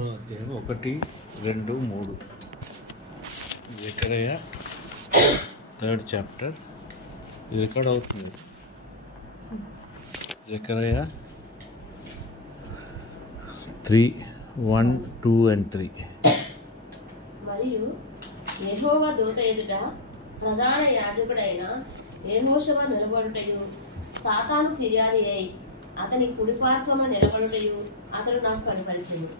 అధ్యాయం 1, 2, 3 జకర్యా 3rd chapter. ఇది రికార్డ్ అవుతుంది. జకర్యా 3, 1, 2 and 3. మరియు యెహోవా దూత ఎదుట ప్రధాన యాజకుడైన యెహోషువ నిలబడుటయు, సాతాను ఫిర్యాది అయి అతని కుడిపార్శ్వమ నిలబడుటయు అతడు నాకు కనపరిచెను.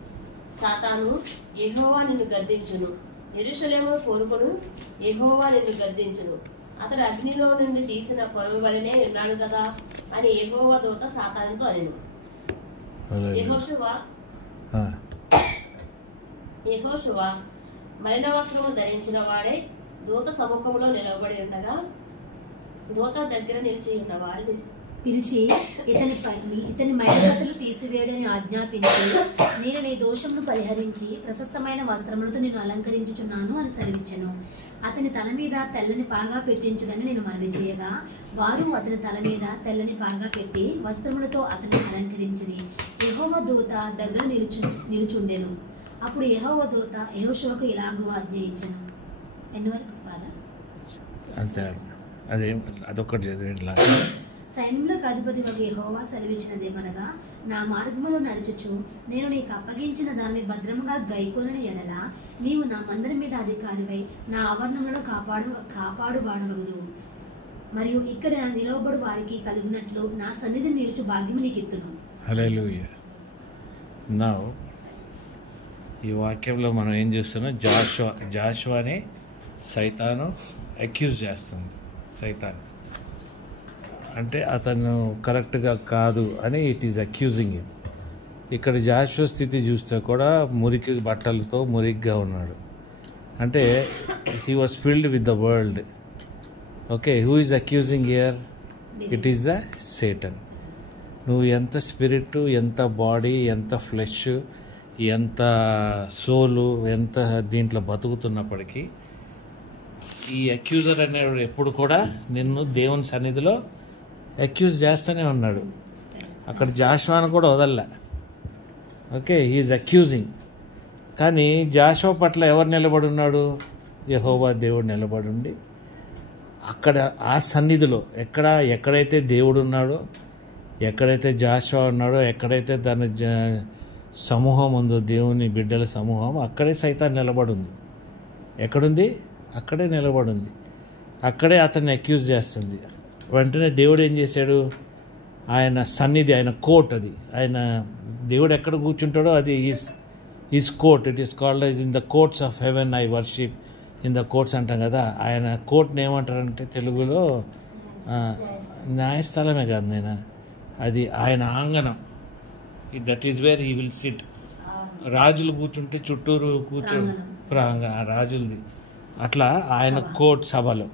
సాతాను, యెహోవా నిన్ను గద్దించును, యెరూషలేమును కోరుకును, యెహోవా నిన్ను గద్దించును, అతడు అగ్నిలో నుండి తీసిన పొరవ వలనే ఉన్నాడు కదా అని యెహోవా దూత సాతానుతో అనెను. యెహోషువ మలిన వస్త్రము ధరించిన వాడే దూత సముఖంలో నిలబడి ఉండగా, దూత దగ్గర నిలిచి ఉన్న వారిని పిలిచి ఇతని మైలబట్టలు తీసివేయడని ఆజ్ఞాపించి, నేను నీ దోషమును పరిహరించి ప్రశస్తమైన వస్త్రములతో నేను అలంకరించుచున్నాను అని సెలవిచ్చెను. అతని తల మీద తెల్లని పాగా పెట్టించుడని నేను మనవి చేయగా, వారు అతని తల మీద తెల్లని పాగా పెట్టి వస్త్రములతో అతన్ని అలంకరించిరి. యెహోవా దూత దగ్గర నిలుచుండెను. అప్పుడు యెహోవా దూత యెహోషువకు ఇలాగూ ఆజ్ఞ ఇచ్చెను. ఎన్ని వరకు బాధ అంతే. అదొకటి చదివేలా. సైన్యులకు అధిపతి ఒక యెహోవా సెలవిచ్చినదేమనగా, నా మార్గములో నడుచుచు నేను నీకు అప్పగించిన దాన్ని భద్రముగా గైకొనిన ఎడల నీవు నా మందిరం మీద అధికారివై నా ఆవరణములను కాపాడువాడవగుదు. మరియు ఇక్కడ నిలవబడు వారికి కలిగినట్లు నా సన్నిధిని నిలుచు భాగ్యము నీకు ఇత్తును. హల్లెలూయా. నౌ ఈ వాక్యంలో మనం ఏం చూస్తున్నాం? జాషువాని సైతాను అక్యూజ్ చేస్తుంది. సైతాన్ అంటే అతను కరెక్ట్గా కాదు అని ఇట్ ఈజ్ అక్యూజింగ్ హిమ్. ఇక్కడ జాషువా స్థితి చూస్తే కూడా మురికి బట్టలతో మురిగ్గా ఉన్నాడు. అంటే he was filled with the world. Okay, who is accusing here? It is the Satan. నువ్వు ఎంత స్పిరిట్, ఎంత బాడీ, ఎంత ఫ్లెష్, ఎంత సోలు, ఎంత దీంట్లో బతుకుతున్నప్పటికీ ఈ అక్యూజర్ అనేవాడు ఎప్పుడు కూడా నిన్ను దేవుని సన్నిధిలో అక్యూజ్ చేస్తూనే ఉన్నాడు. అక్కడ జాషువాను కూడా వదల్లా. Okay, he's accusing. కానీ జాషువా పట్ల ఎవరు నిలబడి ఉన్నాడు? యెహోవా దేవుడు నిలబడి ఉండి అక్కడ ఆ సన్నిధిలో ఎక్కడైతే దేవుడు ఉన్నాడో, ఎక్కడైతే జాషువా ఉన్నాడో, ఎక్కడైతే తన సమూహం ఉందో, దేవుని బిడ్డల సమూహం, అక్కడే సైతాన్ నిలబడి ఉంది. ఎక్కడుంది? అక్కడే నిలబడి ఉంది. అక్కడే అతన్ని అక్యూజ్ చేస్తుంది. వెంటనే దేవుడు ఏం చేశాడు? ఆయన సన్నిధి, ఆయన కోర్ట్, అది ఆయన దేవుడు ఎక్కడ కూర్చుంటాడో అది is court. It is called in the courts of haven I worship in the courts అంటాం కదా. ఆయన కోర్ట్ని ఏమంటారంటే తెలుగులో న్యాయస్థలమే కాదు నేను, అది ఆయన ఆంగణం. That is where he will sit. రాజులు కూర్చుంటే చుట్టూరు రాజులది అట్లా ఆయన కోర్ట్ సభలో,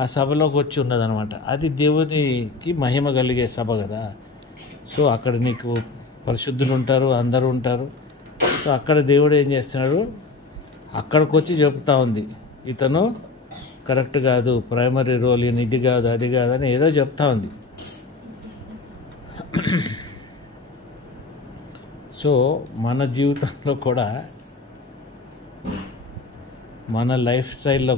ఆ సభలోకి వచ్చి ఉన్నదనమాట. అది దేవునికి మహిమ కలిగే సభ కదా. సో అక్కడ నీకు పరిశుద్ధులు ఉంటారు, అందరూ ఉంటారు. సో అక్కడ దేవుడు ఏం చేస్తున్నాడు? అక్కడికి వచ్చి చెప్తా ఉంది, ఇతను కరెక్ట్ కాదు, ప్రైమరీ రోల్ ఇది కాదు, అది కాదని ఏదో చెప్తా ఉంది. సో మన జీవితంలో కూడా, మన లైఫ్ స్టైల్లో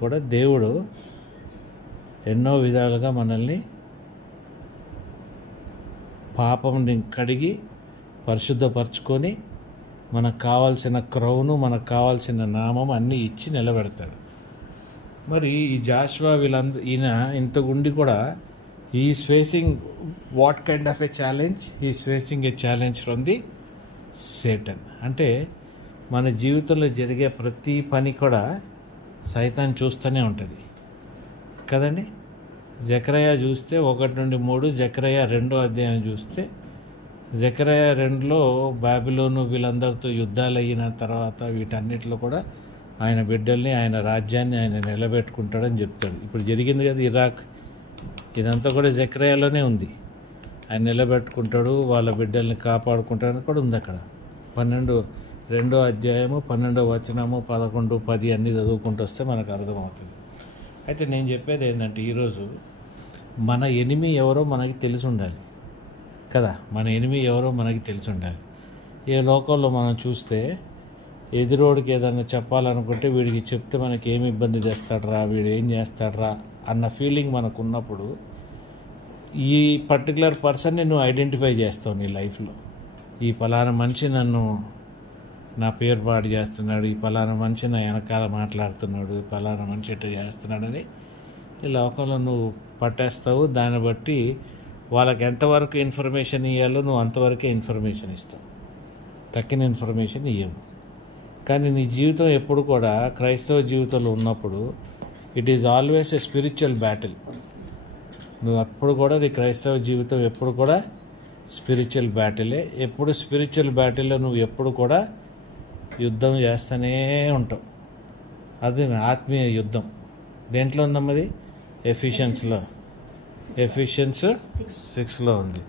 కూడా దేవుడు ఎన్నో విధాలుగా మనల్ని పాపంని కడిగి పరిశుద్ధపరచుకొని మనకు కావాల్సిన క్రౌను, మనకు కావాల్సిన నామం అన్నీ ఇచ్చి నిలబెడతాడు. మరి ఈ జాషువా ఈయన ఇంతగుండి కూడా is facing what kind of a challenge? Is facing a challenge from the Satan. అంటే మన జీవితంలో జరిగే ప్రతి పని కూడా సైతాన్ చూస్తూనే ఉంటుంది కదండి. జకర్యా చూస్తే 1 నుండి 3, జకర్యా 2వ అధ్యాయం చూస్తే, జకర్యా 2లో బాబిలోను వీళ్ళందరితో యుద్ధాలు అయిన తర్వాత వీటన్నిటిలో కూడా ఆయన బిడ్డల్ని, ఆయన రాజ్యాన్ని ఆయన నిలబెట్టుకుంటాడని చెప్తాడు. ఇప్పుడు జరిగింది కదా ఇరాక్, ఇదంతా కూడా జకర్యాలోనే ఉంది. ఆయన నిలబెట్టుకుంటాడు, వాళ్ళ బిడ్డల్ని కాపాడుకుంటాడని కూడా ఉంది అక్కడ. 2వ అధ్యాయము 12వ వచనము 11, 10 అన్నీ చదువుకుంటూ వస్తే మనకు అర్థమవుతుంది. అయితే నేను చెప్పేది ఏంటంటే, ఈరోజు మన ఎనిమి ఎవరో మనకి తెలిసి ఉండాలి కదా. మన ఎనిమి ఎవరో మనకి తెలిసి ఉండాలి. ఏ లోకంలో మనం చూస్తే ఎదురోడికి ఏదైనా చెప్పాలనుకుంటే వీడికి చెప్తే మనకి ఏమి ఇబ్బంది చేస్తాడరా, వీడు ఏం చేస్తాడరా అన్న ఫీలింగ్ మనకు ఉన్నప్పుడు ఈ పర్టికులర్ పర్సన్ని నువ్వు ఐడెంటిఫై చేస్తావు నీ లైఫ్లో. ఈ పలానా మనిషి నన్ను నా పేరు పాడు చేస్తున్నాడు, ఈ పలానా మనిషి నా వెనకాల మాట్లాడుతున్నాడు, పలానా మనిషి ఇట్లా చేస్తున్నాడని ఈ లోకంలో నువ్వు పట్టేస్తావు. దాన్ని బట్టి వాళ్ళకి ఎంతవరకు ఇన్ఫర్మేషన్ ఇవ్వాలో నువ్వు అంతవరకే ఇన్ఫర్మేషన్ ఇస్తావు, తక్కిన ఇన్ఫర్మేషన్ ఇవ్వవు. కానీ నీ జీవితం ఎప్పుడు కూడా క్రైస్తవ జీవితంలో ఉన్నప్పుడు it is always a spiritual battle. నువ్వు అప్పుడు కూడా నీ క్రైస్తవ జీవితం ఎప్పుడు కూడా స్పిరిచువల్ బ్యాటిలే. ఎప్పుడు స్పిరిచువల్ బ్యాటిల్లో నువ్వు ఎప్పుడు కూడా యుద్ధం చేస్తూనే ఉంటావు. అది ఆత్మీయ యుద్ధం. దేంట్లో ఉందమ్మది? ఎఫిషియన్స్ 6లో ఉంది.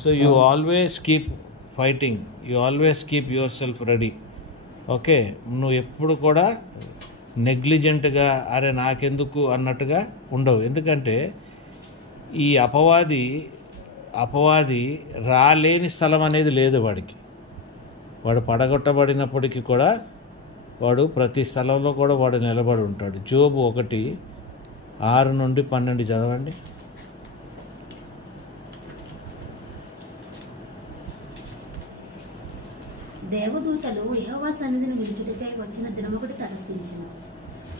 So you always keep fighting, you always keep your self ready. Okay, నువ్వు ఎప్పుడు కూడా నెగ్లిజెంట్గా అరే నాకెందుకు అన్నట్టుగా ఉండవు. ఎందుకంటే ఈ అపవాది రాలేని స్థలం అనేది లేదు వాడికి. వాడు పడగొట్టబడినప్పటికీ కూడా వాడు ప్రతి స్థలంలో కూడా వాడు నిలబడి ఉంటాడు. జోబు 1:6-12 చదవండి. దేవదూతలు యెహోవా సన్నిధిని నిలుచుటకై వచ్చిన దినమొకటి తటస్థించెను.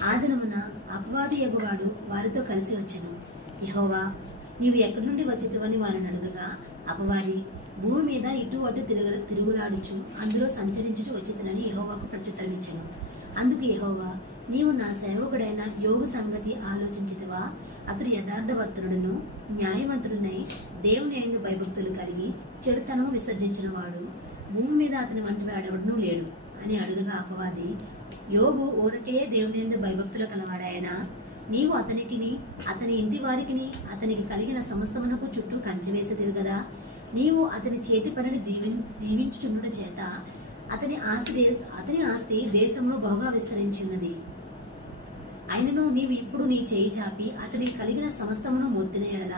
ఆ దినమున అపవాది యెహోవాడు వారితో కలిసి వచ్చెను. యెహోవా, నీవు ఎక్కడి నుండి వచ్చితివని వారిని అడగగా, అపవాది, భూమి మీద ఇటు అటు తిరుగులాడుచు అందులో సంచరించుచు వచ్చితనని యెహోవాకు ప్రత్యుత్తరమిచ్చెను. అందుకు యెహోవా, నీవు నా సేవకుడైన యోబు సంగతి ఆలోచించితివా? అతడు యథార్థవర్తనుడును న్యాయవంతుడునై దేవుని యందు భయభక్తులు కలిగి చెడుతనం విసర్జించిన వాడు, భూమి మీద అతని వంటి వాడెవడనూ లేడు అని అడుగగా, అపవాది, యోబు ఊరకే దేవుని యందు భయభక్తులు కలవాడాయన. నీవు అతనికిని అతని ఇంటి వారికిని అతనికి కలిగిన సమస్తమునకు చుట్టూ కంచె వేసేదివి కదా. నీవు అతని చేతి పనిని దీవించుచుండుట చేత అతని ఆస్తి దేశంలో బహుగా విస్తరించి ఉన్నది. అయినను నీవు ఇప్పుడు నీ చేయి చాపి అతనికి కలిగిన సమస్తమును మొత్తిన ఎడల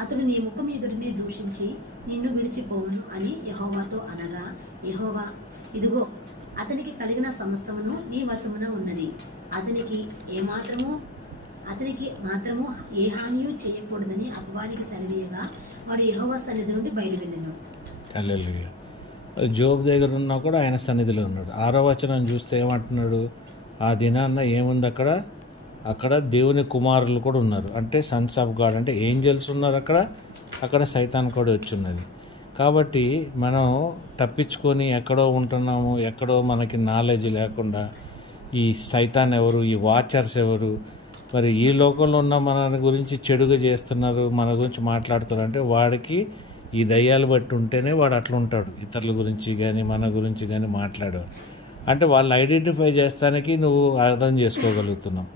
అతడు నీ ముఖం ఎదుటినే దూషించి నిన్ను విడిచిపోవును అని యెహోవాతో అనగా, యెహోవా, ఇదిగో అతనికి కలిగిన సమస్తమును నీ వశమున ఉన్నది. అతనికి మాత్రము ఏ హానియూ చేయకూడదని అపవాదికి సెలవీయగా వాడు యెహోవా సన్నిధి నుండి బయలువెళ్ళెను. హల్లెలూయా. జోబు దగ్గర ఉన్నా కూడా ఆయన సన్నిధిలో ఉన్నాడు. 6వ వచనం చూస్తే ఏమంటున్నాడు? ఆ దినాన్న ఏముంది అక్కడ దేవుని కుమారులు కూడా ఉన్నారు. అంటే సన్స్ ఆఫ్ గాడ్, అంటే ఏంజల్స్ ఉన్నారు అక్కడ సైతాన్ కూడా వచ్చి ఉన్నది. కాబట్టి మనం తప్పించుకొని ఎక్కడో ఉంటున్నాము, ఎక్కడో మనకి నాలెడ్జ్ లేకుండా ఈ సైతాన్ ఎవరు, ఈ వాచర్స్ ఎవరు, మరి ఈ లోకంలో ఉన్న మన గురించి చెడుగా చేస్తున్నారు, మన గురించి మాట్లాడుతున్నారు అంటే వాడికి ఈ దయ్యాలు బట్టి ఉంటేనే వాడు అట్లా ఉంటాడు. ఇతరుల గురించి కానీ మన గురించి కానీ మాట్లాడేవాడు. అంటే వాళ్ళని ఐడెంటిఫై చేస్తానికి నువ్వు అర్థం చేసుకోగలుగుతున్నావు.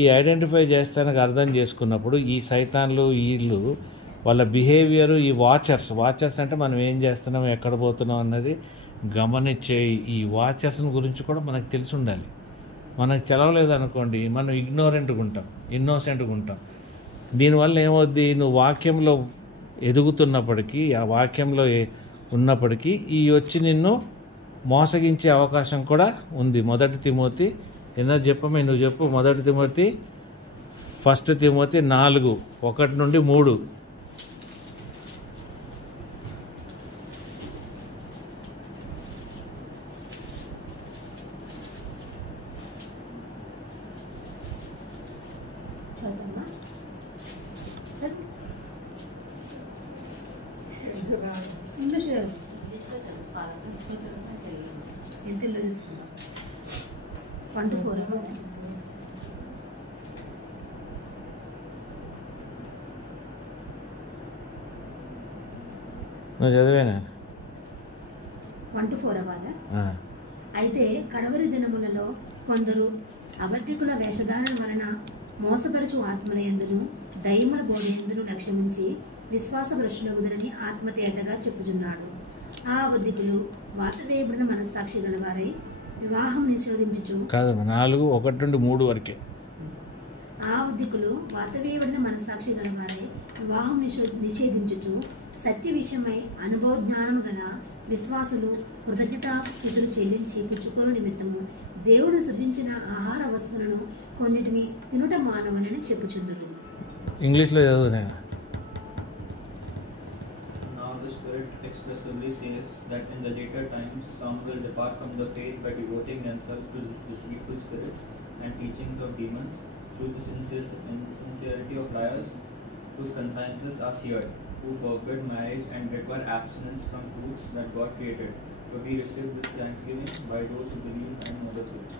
ఈ ఐడెంటిఫై చేస్తానికి అర్థం చేసుకున్నప్పుడు ఈ సైతాన్లు వీళ్ళు వాళ్ళ బిహేవియర్, ఈ వాచర్స్ అంటే మనం ఏం చేస్తున్నాం, ఎక్కడ పోతున్నాం అన్నది గమనించే ఈ వాచర్స్ని గురించి కూడా మనకు తెలిసి ఉండాలి. మనకు తెలవలేదనుకోండి మనం ఇన్నోసెంట్గా ఉంటాం. దీనివల్ల ఏమవుద్ది, నువ్వు వాక్యంలో ఎదుగుతున్నప్పటికీ, ఆ వాక్యంలో ఉన్నప్పటికీ ఈ వచ్చి నిన్ను మోసగించే అవకాశం కూడా ఉంది. 1 తిమోతి ఎన్నో చెప్పమే, నువ్వు చెప్పు. 1 తిమోతి 1 తిమోతి 4:1-3. ఎంతలో చూసుకున్నాం 1-4. నువ్వు చదివేనా? 1-4 అవ్వాలా? అయితే కడవరి దినములలో కొందరు అబద్ధికుల వేషధారణ వలన మోసపరచు ఆత్మలయందును దైవముల బోధయందును లక్ష్యముంచి విశ్వాస భ్రష్టులగుదరని ఆత్మతేటగా చెప్పుచున్నాడు. ఆ అబద్ధికులు వాత వేయబడిన మనస్సాక్షి గలవారై వివాహం నిషేధించుచు. కాదు, 4:1-3 వరకే. ఆ ఉద్దికులు వాతవేయబడిన మనసాక్షి గలవారై వివాహం నిషేధించుచు సత్య విషయమై అనుభవ జ్ఞానం గల విశ్వాసులు కృతజ్ఞతా స్థితులు చెల్లించి పుచ్చుకోలు నిమిత్తము దేవుడు సృజించిన ఆహార వస్తువులను కొన్నిటిని తినుట మానవలని చెప్పుచుందురు. ఇంగ్లీష్లో చదువు నేను. Now the Spirit expressly says that in the later times some will depart from the faith by devoting themselves to deceitful spirits and teachings of demons, through the insincerity of liars whose consciences are seared, who forbid marriage and require abstinence from foods that God created, to be received with thanksgiving by those who believe and know the truth.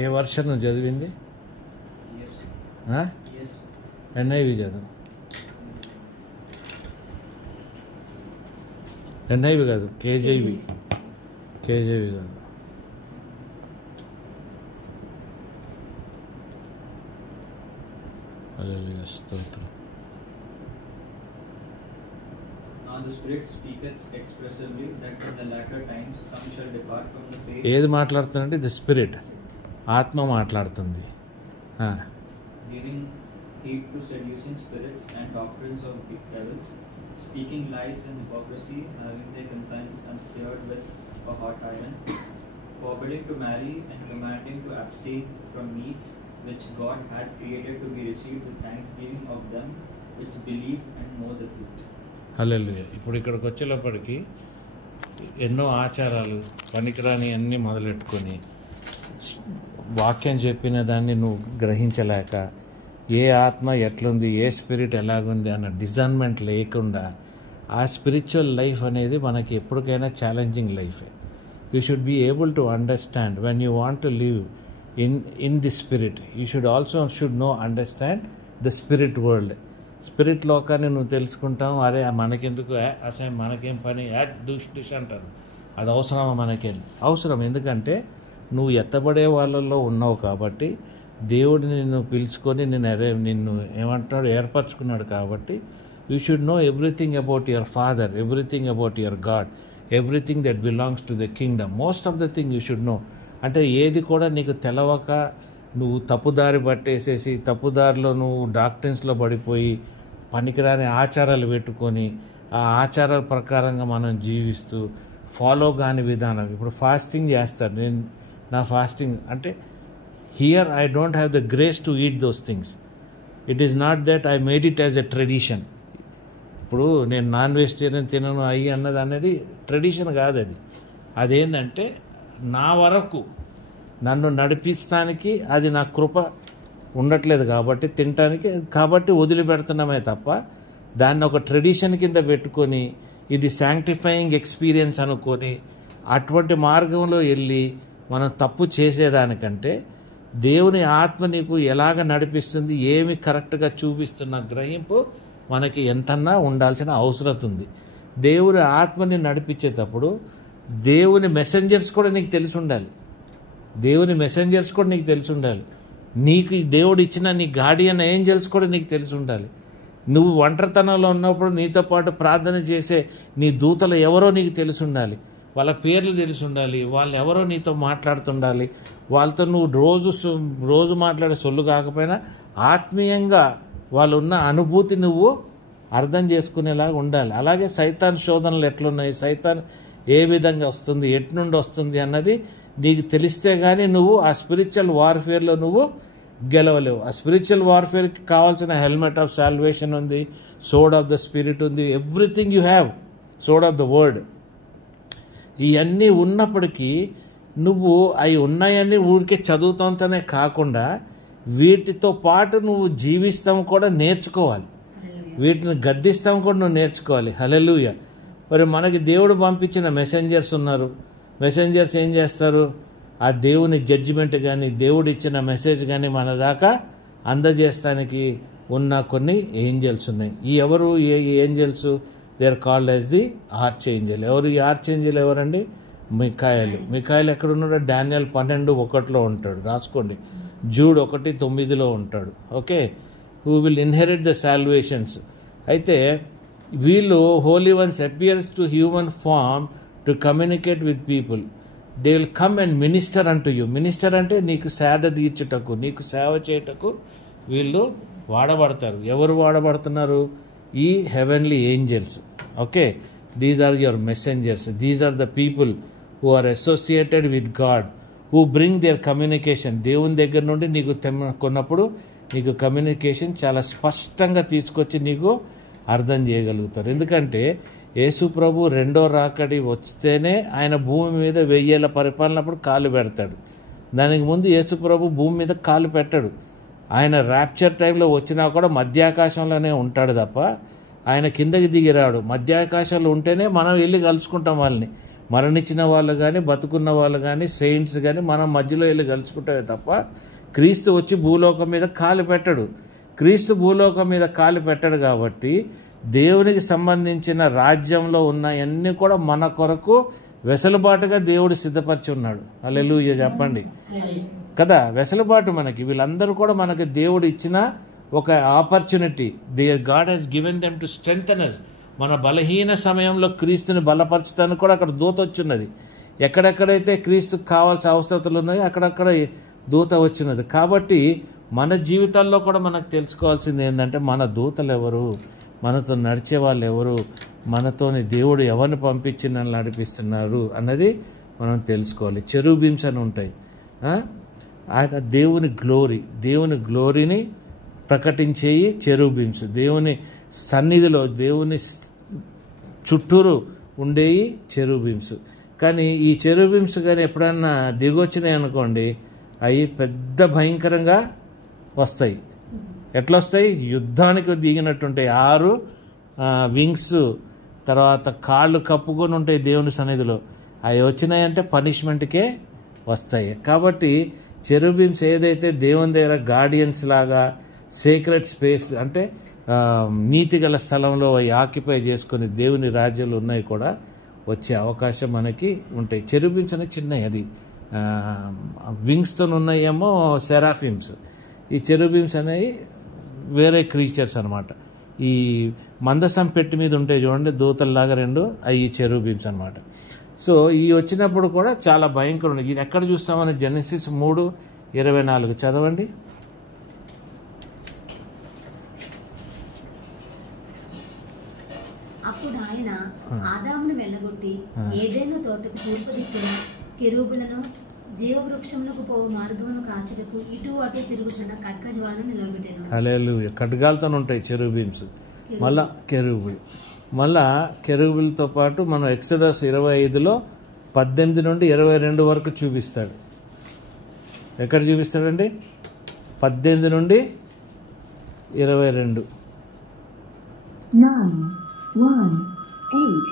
A version నువ్వు చదివింది? Yes. Yes. NIV చదువు. NIV కాదు, KJV కాదు. స్తోత్రం. Now the Spirit speaketh expressively that in the latter times some shall depart from the faith. ఏది మాట్లాడుతుందంటే the spirit, ఆత్మ మాట్లాడుతుంది. Giving heed to seducing spirits and doctrines of devils, speaking lies and hypocrisy, having their conscience unseared with a hot iron, forbidding to marry and commanding to abstain from meats which God had created to be received with thanksgiving of them which believe and know the truth. హల్లెలూయా. ఇప్పుడు ఇక్కడికి వచ్చేటప్పటికి ఎన్నో ఆచారాలు పనికిరాని అన్నీ మొదలెట్టుకొని వాక్యం చెప్పిన దాన్ని నువ్వు గ్రహించలేక ఏ ఆత్మ ఎట్లుంది, ఏ స్పిరిట్ ఎలాగుంది అన్న డిజర్న్మెంట్ లేకుండా ఆ స్పిరిచువల్ లైఫ్ అనేది మనకి ఎప్పటికైనా ఛాలెంజింగ్ లైఫే. You should be able to understand when you want to live in the spirit. You should understand the spirit world. Spirit లోకాన్ని నువ్వు తెలుసుకుంటావు. అరే మనకెందుకు, అసలు మనకేం పని, డుష్ అంటారు. అది అవసరమా? మనకేం అవసరం. ఎందుకంటే నువ్వు ఎత్తబడే వాళ్ళల్లో ఉన్నావు కాబట్టి దేవుడిని నిన్ను పిలుచుకొని నిన్ను ఏమంటున్నాడు, ఏర్పరచుకున్నాడు కాబట్టి you should know everything about your father, everything about your God, everything that belongs to the Kingdom. Most of the thing you should no. అంటే ఏది కూడా నీకు తెలవక నువ్వు తప్పుదారి పట్టేసేసి తప్పుదారిలో నువ్వు డాక్టర్స్లో పడిపోయి పనికిరాని ఆచారాలు పెట్టుకొని ఆ ఆచారాల ప్రకారంగా మనం జీవిస్తూ ఫాలో కాని విధానం. ఇప్పుడు ఫాస్టింగ్ చేస్తారు. నేను నా ఫాస్టింగ్ అంటే here I don't have the grace to eat those things. It is not that I made it as a tradition. ఇప్పుడు నేను నాన్ వెజిటేరియన్ తినను అన్నది అనేది ట్రెడిషన్ కాదు. అదేంటంటే నా వరకు నన్ను నడిపిస్తానికి అది నా కృప ఉండట్లేదు కాబట్టి తినటానికి, కాబట్టి వదిలిపెడుతున్నామే తప్ప దాన్ని ఒక ట్రెడిషన్ కింద పెట్టుకొని ఇది శాంక్టిఫైయింగ్ ఎక్స్పీరియన్స్ అనుకొని అటువంటి మార్గంలో వెళ్ళి మనం తప్పు చేసేదానికంటే దేవుని ఆత్మ నీకు ఎలాగ నడిపిస్తుంది, ఏమి కరెక్ట్గా చూపిస్తున్న గ్రహింపు మనకి ఎంతన్నా ఉండాల్సిన అవసరం ఉంది. దేవుని ఆత్మని నడిపించేటప్పుడు దేవుని మెసెంజర్స్ కూడా నీకు తెలిసి ఉండాలి. దేవుని మెసెంజర్స్ కూడా నీకు తెలిసి ఉండాలి. నీకు దేవుడు ఇచ్చిన నీ గార్డియన్ ఏంజల్స్ కూడా నీకు తెలిసి ఉండాలి. నువ్వు ఒంటరితనంలో ఉన్నప్పుడు నీతో పాటు ప్రార్థన చేసే నీ దూతలు ఎవరో నీకు తెలిసి ఉండాలి. వాళ్ళ పేర్లు తెలిసి ఉండాలి. వాళ్ళు ఎవరో నీతో మాట్లాడుతుండాలి. వాళ్ళతో నువ్వు రోజు మాట్లాడే సొల్లు కాకపోయినా ఆత్మీయంగా వాళ్ళు ఉన్న అనుభూతి నువ్వు అర్థం చేసుకునేలాగా ఉండాలి. అలాగే సైతాన్ శోధనలు ఎట్లున్నాయి, సైతాన్ ఏ విధంగా వస్తుంది, ఎట్నుండి వస్తుంది అన్నది నీకు తెలిస్తే కానీ నువ్వు ఆ స్పిరిచువల్ వార్ఫేర్లో నువ్వు గెలవలేవు. ఆ స్పిరిచువల్ వార్ఫేర్కి కావాల్సిన హెల్మెట్ ఆఫ్ సాల్వేషన్ ఉంది, సోడ్ ఆఫ్ ద స్పిరిట్ ఉంది, everything you have, sword of the word. ఇవన్నీ ఉన్నప్పటికీ నువ్వు అవి ఉన్నాయని ఊరికే చదువుతాంతోనే కాకుండా వీటితో పాటు నువ్వు జీవిస్తాం కూడా నేర్చుకోవాలి. వీటిని గద్దిస్తాం కూడా నువ్వు నేర్చుకోవాలి. హల్లెలూయా. మరి మనకి దేవుడు పంపించిన మెసెంజర్స్ ఉన్నారు. మెసెంజర్స్ ఏం చేస్తారు? ఆ దేవుని జడ్జిమెంట్ కానీ దేవుడు ఇచ్చిన మెసేజ్ కానీ మన దాకా అందజేస్తానికి ఉన్న కొన్ని ఏంజల్స్ ఉన్నాయి. ఈ ఎవరు ఈ angels? They are called as the archangel. ఎవరు ఈ ఆర్చ్ ఏంజల్? ఎవరండి? మిఖాయేలు. మిఖాయేలు ఎక్కడ ఉన్నాడు? డానియల్ 12:1 ఉంటాడు, రాసుకోండి. జూడ్ 1:9 ఉంటాడు. Okay, who will inherit the salvations. అయితే వీళ్ళు holy ones appears to human form to communicate with people. They will come and minister అంటూ యూ. మినిస్టర్ అంటే నీకు సేద తీర్చుటకు, నీకు సేవ చేయుటకు వీళ్ళు వాడబడతారు. ఎవరు వాడబడుతున్నారు? ఈ heavenly angels. Okay, these are your messengers. These are the people who are associated with God, who bring their communication. దేవుని దగ్గర నుండి నీకు కొన్నప్పుడు నీకు కమ్యూనికేషన్ చాలా స్పష్టంగా తీసుకొచ్చి నీకు అర్థం చేయగలుగుతారు. ఎందుకంటే యేసు ప్రభు రెండో రాకడి వస్తేనే ఆయన భూమి మీద 1000 ఏళ్ల పరిపాలనప్పుడు కాలు పెడతాడు. దానికి ముందు యేసు ప్రభు భూమి మీద కాలు పెట్టాడు. ఆయన ర్యాప్చర్ టైంలో వచ్చినా కూడా మధ్యాకాశంలోనే ఉంటాడు తప్ప ఆయన కిందకి దిగిరాడు. మధ్యాకాశంలో ఉంటేనే మనం వెళ్ళి కలుసుకుంటాం వాళ్ళని. మరణించిన వాళ్ళు కానీ, బతుకున్న వాళ్ళు కానీ, సెయింట్స్ కానీ మనం మధ్యలో వెళ్ళి కలుసుకుంటామే తప్ప క్రీస్తు వచ్చి భూలోకం మీద కాలు పెట్టాడు. క్రీస్తు భూలోకం మీద కాలు పెట్టాడు కాబట్టి దేవునికి సంబంధించిన రాజ్యంలో ఉన్నవన్నీ కూడా మన కొరకు వెసులుబాటుగా దేవుడు సిద్ధపరిచి ఉన్నాడు. హల్లెలూయా చెప్పండి కదా. వెసులుబాటు మనకి, వీళ్ళందరూ కూడా మనకి దేవుడు ఇచ్చిన ఒక opportunity. God has given them to strengthen us. మన బలహీన సమయంలో క్రీస్తుని బలపరచడానికి కూడా అక్కడ దూత వచ్చిన్నది. ఎక్కడెక్కడైతే క్రీస్తుకు కావాల్సిన అవసరతలు ఉన్నాయో అక్కడక్కడ దూత వచ్చినది. కాబట్టి మన జీవితాల్లో కూడా మనకు తెలుసుకోవాల్సింది ఏంటంటే మన దూతలు ఎవరు, మనతో నడిచే వాళ్ళు ఎవరు, మనతోని దేవుడు ఎవరిని పంపించి నన్ను నడిపిస్తున్నారు అన్నది మనం తెలుసుకోవాలి. చెరూబీమ్స్ అని ఉంటాయి. ఆయన దేవుని గ్లోరీని ప్రకటించేయి చెరూబీమ్స్. దేవుని సన్నిధిలో దేవుని చుట్టూరు ఉండేవి చెరూబీమ్స్. కానీ ఈ చెరూబీమ్స్ కానీ ఎప్పుడన్నా దిగొచ్చినాయి అనుకోండి, అవి పెద్ద భయంకరంగా వస్తాయి. ఎట్లా వస్తాయి? యుద్ధానికి దిగినట్టుంటాయి. 6 వింగ్స్, తర్వాత కాళ్ళు కప్పుకొని ఉంటాయి దేవుని సన్నిధిలో. అవి వచ్చినాయంటే పనిష్మెంట్కే వస్తాయి. కాబట్టి చెరూబీమ్స్ ఏదైతే దేవుని దగ్గర గార్డియన్స్ లాగా సీక్రెట్ స్పేస్ అంటే నీతిగల స్థలంలో ఆక్యుపై చేసుకుని దేవుని రాజ్యాలు ఉన్నాయి కూడా వచ్చే అవకాశం మనకి ఉంటాయి. చెరూబీమ్స్ అనేది చిన్నవి, అది వింగ్స్తో ఉన్నాయేమో సెరాఫిమ్స్. ఈ చెరూబీమ్స్ అనేవి వేరే క్రీచర్స్ అనమాట. ఈ మందసం పెట్టి మీద ఉంటాయి చూడండి దూతల్లాగా 2, అవి చెరూబీమ్స్ అనమాట. సో ఈ వచ్చినప్పుడు కూడా చాలా భయంకరం. ఇది ఎక్కడ చూస్తామని జెనసిస్ 3:24 చదవండి. అప్పుడు ఆయన ఆదామును వెళ్ళగొట్టి ఏదైనా తోటకు తూర్పు దిక్కున కెరూబులను జీవవృక్షములకు పోవు మార్గమును కాచుటకు ఇటు అటు తిరుగుతున్న ఖడ్గజ్వాలను నిలబెట్టాను. హల్లెలూయా. ఖడ్గాలతో ఉంటాయి చెరూబీమ్స్. మళ్ళా కెరూబులు, మళ్ళా కెరూబులతో పాటు మనం ఎక్సోడస్ 25లో 18 నుండి 22 వరకు చూపిస్తాడు. ఎక్కడ చూపిస్తాడండి? 18 నుండి 22. 9, 1, 8,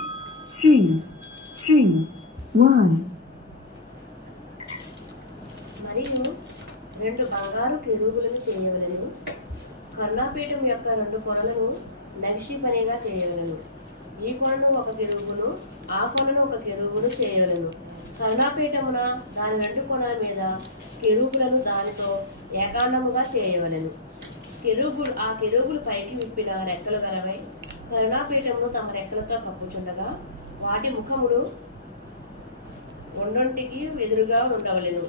3, 3, 1. మరియు 2 బంగారు కెరూబులను చేయవలెను. కరుణాపీఠం యొక్క 2 కొనలను నక్షి పనిగా చేయవలెను. ఈ కొనను ఒక కెరూబును, ఆ కొనను ఒక కెరూబును చేయవలెను. కరుణాపీఠమున దాని 2 కొనల మీద కెరూబులను దానితో ఏకాండముగా చేయవలెను. ఆ కెరూబులు పైకి విప్పిన రెక్కలు గలవై కరుణాపీఠమును తమ రెక్కలతో కప్పుచుండగా వాటి ముఖములు రెండొంటికి ఎదురుగా ఉండవలెను.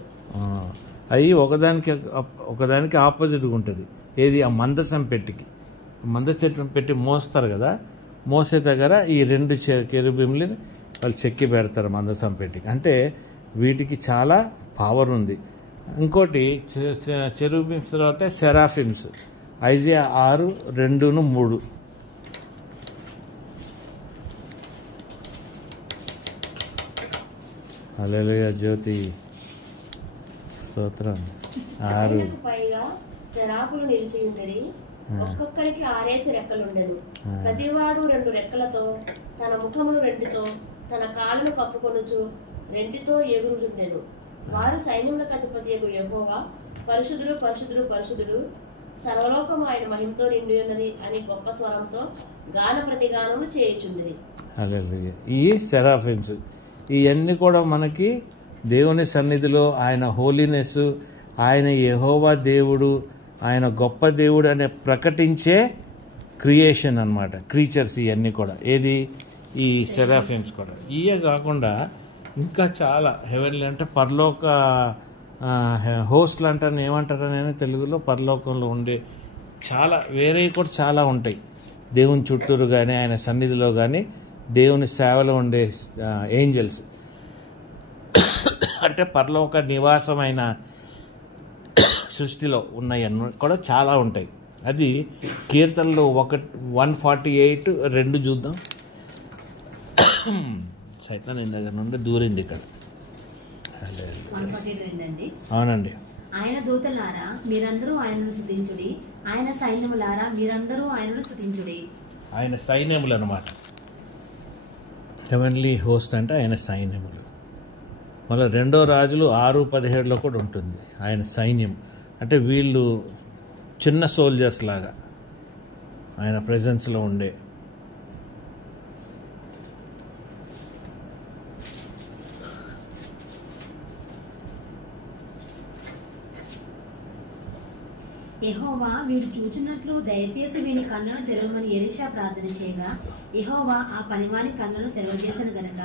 అవి ఒకదానికి ఆపోజిట్గా ఉంటుంది. ఏది? ఆ మందసం పెట్టికి. మందసం పెట్టి మోస్తారు కదా, మోసే దగ్గర ఈ 2 కెరూబీంలు వాళ్ళు చెక్కి పెడతారు మందసం పెట్టికి. అంటే వీటికి చాలా పవర్ ఉంది. ఇంకోటి చెరూబీమ్స్ తర్వాత సెరాఫిమ్స్. ఐజియా 6:2-3. హల్లెలూయా జ్యోతి స్తోత్రం. 6 పైగా శరాపులు నిలిచి ఉండేది. ఒక్కొక్కరికి 6 రెక్కలుండెను. ప్రతివాడు 2 రెక్కలతో తన ముఖమును 2తో తన కాళ్ళను కప్పుకొనుచు 2తో ఎగురుచుండెను. వారు సైన్యములకు అధిపతి యెహోవా పరిశుద్ధుడు పరిశుద్ధుడు పరిశుద్ధుడు సర్వలోకము ఆయన మహిమతో నిండి ఉన్నది అని గొప్ప స్వరంతో గాన ప్రతిగానములు చేయుచుండెది. హల్లెలూయా. ఈ సెరాఫిమ్స్ ఇవన్నీ కూడా మనకి దేవుని సన్నిధిలో ఆయన హోలీనెస్, ఆయన యెహోవా దేవుడు, ఆయన గొప్ప దేవుడు అనే ప్రకటించే క్రియేషన్ అన్నమాట. క్రీచర్స్ ఇవన్నీ కూడా. ఏది? ఈ సెరాఫిమ్స్ కూడా. ఇవే కాకుండా ఇంకా చాలా హెవెన్లీ అంటే పరలోక హోస్ట్లు అంటారు, ఏమంటారు నేను తెలుగులో, పరలోకంలో ఉండే చాలా వేరే కూడా చాలా ఉంటాయి. దేవుని చుట్టూరు కానీ ఆయన సన్నిధిలో కానీ దేవుని సేవలో ఉండే ఏంజల్స్ అంటే పరలోక నివాసమైన సృష్టిలో ఉన్నాయన్న కూడా చాలా ఉంటాయి. అది కీర్తనలో 148 2 చూద్దాం. సైతాన్ ఇందాక నుండి దూరింది ఇక్కడ. 142 అండి. అవునండి. ఆయన దూతలారా మీరందరూ ఆయనను స్తుతించుడి, ఆయన సైన్యములారా మీరందరూ ఆయనను స్తుతించుడి. ఆయన సైన్యములు అన్నమాట. హెవెన్లీ హోస్ట్ అంటే ఆయన సైన్యములు. మళ్ళీ 2 రాజులు 6:17 కూడా ఉంటుంది ఆయన సైన్యం. అంటే వీళ్ళు చిన్న సోల్జర్స్ లాగా ఆయన ప్రెజెన్స్లో ఉండే. యెహోవా మీరు చూచున్నట్లు దయచేసి వీని కళ్ళను తెరవమని ఎలీషా ప్రార్థన చేయగా యెహోవా ఆ పనివాని కళ్ళను తెరవజేసను గనక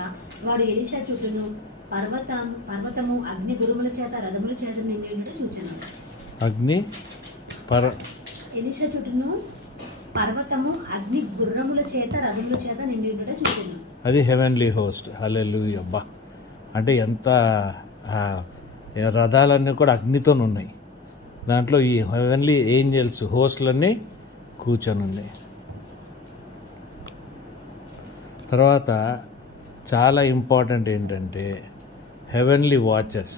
వాడు ఎలీషా చుట్టూను పర్వతము అగ్ని గురుముల చేత రథముల చేత నిండి ఉండటం చూచాను. ఎలీషా చుట్టూను పర్వతము అగ్ని గుర్రముల చేత రథముల చేత నిండి ఉండటం చూచాను. అది హెవెన్లీ హోస్ట్. హల్లెలూయా. అబ్బా, అంటే ఎంత రథాలన్నీ కూడా అగ్నితో ఉన్నాయి. దాంట్లో ఈ హెవెన్లీ ఏంజల్స్ హోస్ట్లన్నీ కూర్చొని ఉన్నాయి. తర్వాత చాలా ఇంపార్టెంట్ ఏంటంటే హెవెన్లీ వాచర్స్.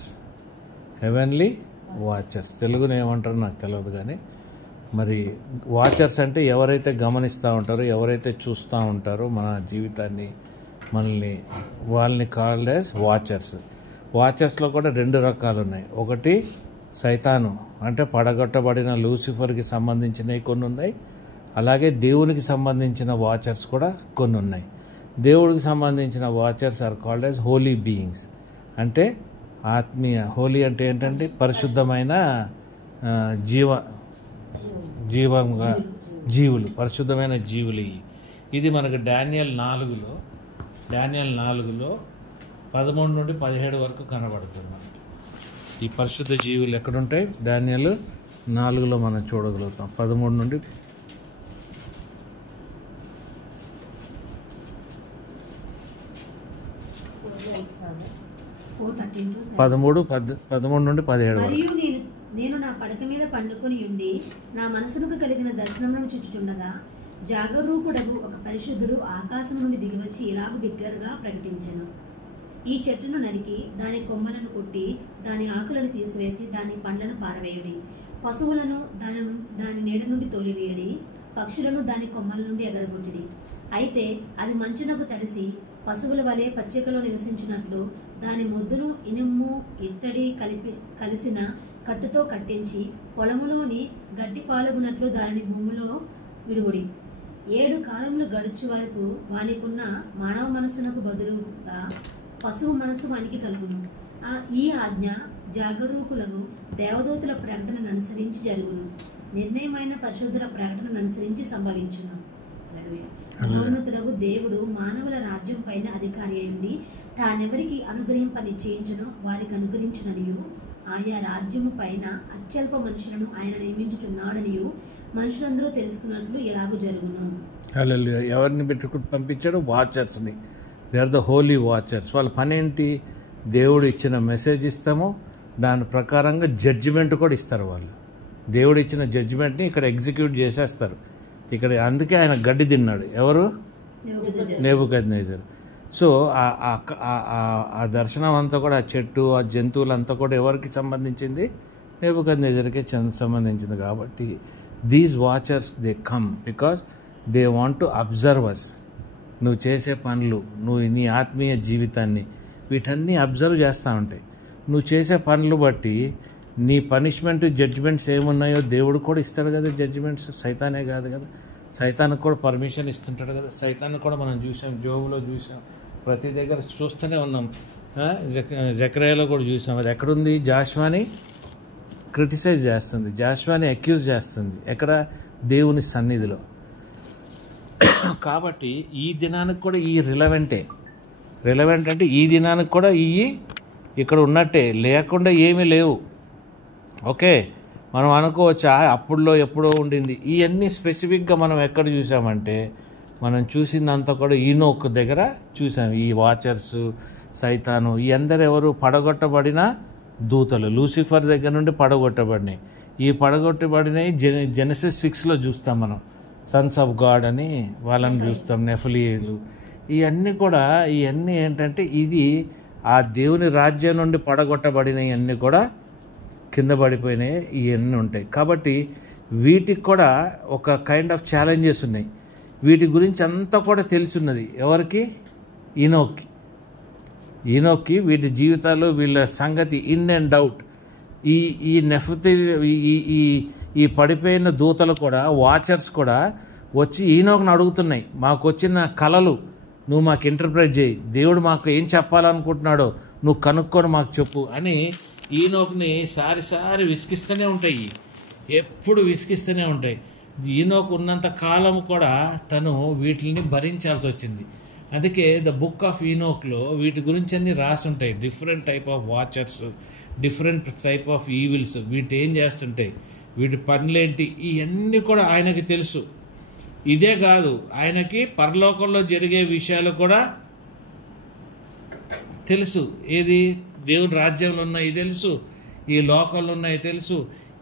తెలుగులో ఏమంటారో నాకు తెలియదు కానీ మరి వాచర్స్ అంటే ఎవరైతే గమనిస్తూ ఉంటారో, ఎవరైతే చూస్తూ ఉంటారో మన జీవితాన్ని, మనల్ని, వాళ్ళని కాల్డ్ యాజ్ వాచర్స్. వాచర్స్లో కూడా 2 రకాలు ఉన్నాయి. ఒకటి సైతాను అంటే పడగొట్టబడిన లూసిఫర్కి సంబంధించినవి కొన్ని ఉన్నాయి. అలాగే దేవునికి సంబంధించిన వాచర్స్ కూడా కొన్ని ఉన్నాయి. దేవుడికి సంబంధించిన watchers are called as holy beings. అంటే ఆత్మీయ. హోలీ అంటే ఏంటంటే పరిశుద్ధమైన జీవంగా జీవులు, పరిశుద్ధమైన జీవులు. ఇది మనకు డానియల్ 4లో 13 నుండి 17 వరకు కనబడుతుంది. ఈ పరిశుద్ధ జీవులు ఎక్కడుంటాయి? డానియల్ 4లో మనం చూడగలుగుతాం. 13 నుండి 13 నుండి 17 వరకు. మరియు నేను నా పడక మీద పండుకొని ఉండి నా మనసునకు కలిగిన దర్శనములను చుచ్చుచుండగా జాగరూకుడగు ఒక పరిశుద్ధుడు ఆకాశం నుండి దిగివచ్చి ఇలాగ బిగ్గరగా ప్రకటించెను. ఈ చెట్టును నరికి దాని కొమ్మలను కొట్టి దాని ఆకులను తీసివేసి దాని పండ్లను పారవేయుడి. పశువులను దాని నీడ నుండి తోలివేయడి. పక్షులను దాని కొమ్మల నుండి ఎగరగొట్టిడి. అయితే అది మంచునకు తడిసి పశువుల వలె పచ్చికలో నివసించినట్లు దాని మొద్దును ఇనుము ఇత్తడి కలిసిన కట్టుతో కట్టించి పొలములోని గడ్డి పాలుగునట్లు దానిని భూమిలో విడుగుడి. 7 కాలములు గడుచు వరకు వానికున్న మానవ మనస్సునకు బదులుగా పశువు మనస్సు వానికి కలుగును. ఈ ఆజ్ఞ జాగరూకులకు దేవదూతుల ప్రకటనను అనుసరించి జరుగును. నిర్ణయమైన పరిశుద్ధుల ప్రకటనను అనుసరించి సంభవించును. మహోన్నతుడగు దేవుడు మానవుల రాజ్యం పైన అధికారి అయ్యుండి తానెవరికి అనుగ్రహింప నిశ్చయించునో వారికి అనుగ్రహించుననియు ఆయా రాజ్యము పైన అత్యల్ప మనుషులను ఆయన నియమించుచున్నాడనియు మనుషులందరూ తెలుసుకున్నట్లు ఎలాగూ జరుగును. హల్లెలూయా. ఎవరిని పెట్టుకుని పంపించాడు? వాచర్స్ని. They are the holy watchers. వాళ్ళ పని ఏంటి? దేవుడు ఇచ్చిన మెసేజ్ ఇస్తాము, దాని ప్రకారంగా జడ్జిమెంట్ కూడా ఇస్తారు. వాళ్ళు దేవుడు ఇచ్చిన జడ్జిమెంట్ని ఇక్కడ ఎగ్జిక్యూట్ చేసేస్తారు. ఇక్కడ అందుకే ఆయన గడ్డి తిన్నాడు. ఎవరు? నెబుకద్నెజర్. సో ఆ దర్శనం అంతా కూడా, ఆ చెట్టు, ఆ జంతువులంతా కూడా ఎవరికి సంబంధించింది? నెబుకద్నెజర్కే సంబంధించింది. కాబట్టి these watchers they come because they want to observe us. నువ్వు చేసే పనులు, నువ్వు నీ ఆత్మీయ జీవితాన్ని, వీటన్నీ అబ్జర్వ్ చేస్తూ ఉంటాయి. నువ్వు చేసే పనులు బట్టి నీ పనిష్మెంట్, జడ్జిమెంట్స్ ఏమున్నాయో దేవుడు కూడా ఇస్తాడు కదా. జడ్జిమెంట్స్ సైతానే కాదు కదా, సైతానికి కూడా పర్మిషన్ ఇస్తుంటాడు కదా. సైతాన్ని కూడా మనం చూసాం, జోబులో చూసాం, ప్రతి దగ్గర చూస్తూనే ఉన్నాం. జకర్యాలో కూడా చూసాం. అది ఎక్కడుంది? జాషువాని క్రిటిసైజ్ చేస్తుంది, జాషువాని అక్యూజ్ చేస్తుంది. ఎక్కడ? దేవుని సన్నిధిలో. కాబట్టి ఈ దినానికి కూడా ఈ రిలవెంటే. రిలవెంట్ అంటే ఈ దినానికి కూడా ఇవి ఇక్కడ ఉన్నట్టే, లేకుండా ఏమీ లేవు. ఓకే, మనం అనుకోవచ్చా అప్పుడులో ఎప్పుడో ఉండింది. ఇవన్నీ స్పెసిఫిక్గా మనం ఎక్కడ చూసామంటే మనం చూసిందంతా కూడా ఈనోక్ దగ్గర చూసాం. ఈ వాచర్స్, సైతాను, ఈ అందరు ఎవరు పడగొట్టబడిన దూతలు, లూసిఫర్ దగ్గర నుండి పడగొట్టబడినాయి. ఈ పడగొట్టబడినవి జెనసిస్ 6లో చూస్తాం మనం, సన్స్ ఆఫ్ గాడ్ అని వాళ్ళని చూస్తాం, నెఫలీలు. ఇవన్నీ ఏంటంటే ఇది ఆ దేవుని రాజ్యం నుండి పడగొట్టబడినవి అన్నీ కూడా కింద పడిపోయినాయి. ఇవన్నీ ఉంటాయి. కాబట్టి వీటికి కూడా ఒక కైండ్ ఆఫ్ ఛాలెంజెస్ ఉన్నాయి. వీటి గురించి అంతా కూడా తెలుసున్నది ఎవరికి? ఈనోక్కి వీటి జీవితాలు, వీళ్ళ సంగతి ఇన్ అండ్ అవుట్. ఈ నెఫతి ఈ పడిపోయిన దూతలు కూడా, వాచర్స్ కూడా వచ్చి ఈనోక్ని అడుగుతున్నాయి, మాకు వచ్చిన కలలు నువ్వు మాకు ఇంటర్ప్రెట్ చేయి, దేవుడు మాకు ఏం చెప్పాలనుకుంటున్నాడో నువ్వు కనుక్కొని మాకు చెప్పు అని ఈనోక్ని సారి విసిగిస్తూనే ఉంటాయి. ఎప్పుడు విసిగిస్తూనే ఉంటాయి. ఈనోక్ ఉన్నంత కాలం కూడా తను వీటిని భరించాల్సి వచ్చింది. అందుకే ద బుక్ ఆఫ్ ఈనోక్లో వీటి గురించి అన్ని రాసి ఉంటాయి. Different type of watchers, different type of evils, వీటి ఏం చేస్తుంటాయి, వీటి పనులేంటి, ఇవన్నీ కూడా ఆయనకి తెలుసు. ఇదే కాదు, ఆయనకి పరలోకంలో జరిగే విషయాలు కూడా తెలుసు. ఏది? దేవుని రాజ్యంలో ఉన్నాయి తెలుసు, ఈ లోకంలో ఉన్నాయి తెలుసు.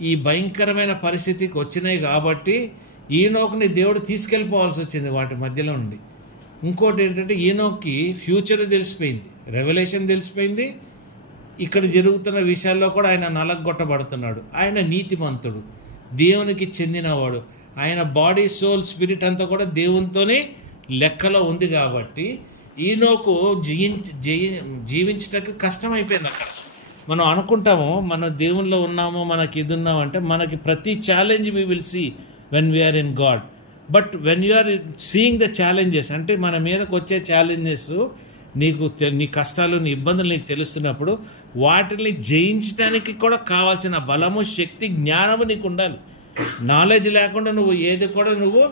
ఈ భయంకరమైన పరిస్థితికి వచ్చినాయి కాబట్టి ఈనోక్ని దేవుడు తీసుకెళ్ళిపోవాల్సి వచ్చింది వాటి మధ్యలో నుండి. ఇంకోటి ఏంటంటే ఈనోక్కి ఫ్యూచర్ తెలిసిపోయింది, రెవల్యూషన్ తెలిసిపోయింది. ఇక్కడ జరుగుతున్న విషయాల్లో కూడా ఆయన నలగొట్టబడుతున్నాడు. ఆయన నీతిమంతుడు, దేవునికి చెందినవాడు. ఆయన బాడీ, సోల్, స్పిరిట్ అంతా కూడా దేవునితోనే లెక్కలో ఉంది. కాబట్టి ఈనోకు జీవించటకు కష్టమైపోయింది. అక్కడ మనం అనుకుంటాము మనం దేవుల్లో ఉన్నాము, మనకి ఇది ఉన్నామంటే మనకి ప్రతి challenge we will see when we are in God. But when you are seeing the challenges, అంటే మన మీదకి వచ్చే ఛాలెంజెస్ నీ కష్టాలు, నీ ఇబ్బందులు నీకు తెలుస్తున్నప్పుడు వాటిని జయించడానికి కూడా కావాల్సిన బలము, శక్తి, జ్ఞానము నీకు ఉండాలి. నాలెడ్జ్ లేకుండా నువ్వు ఏది కూడా నువ్వు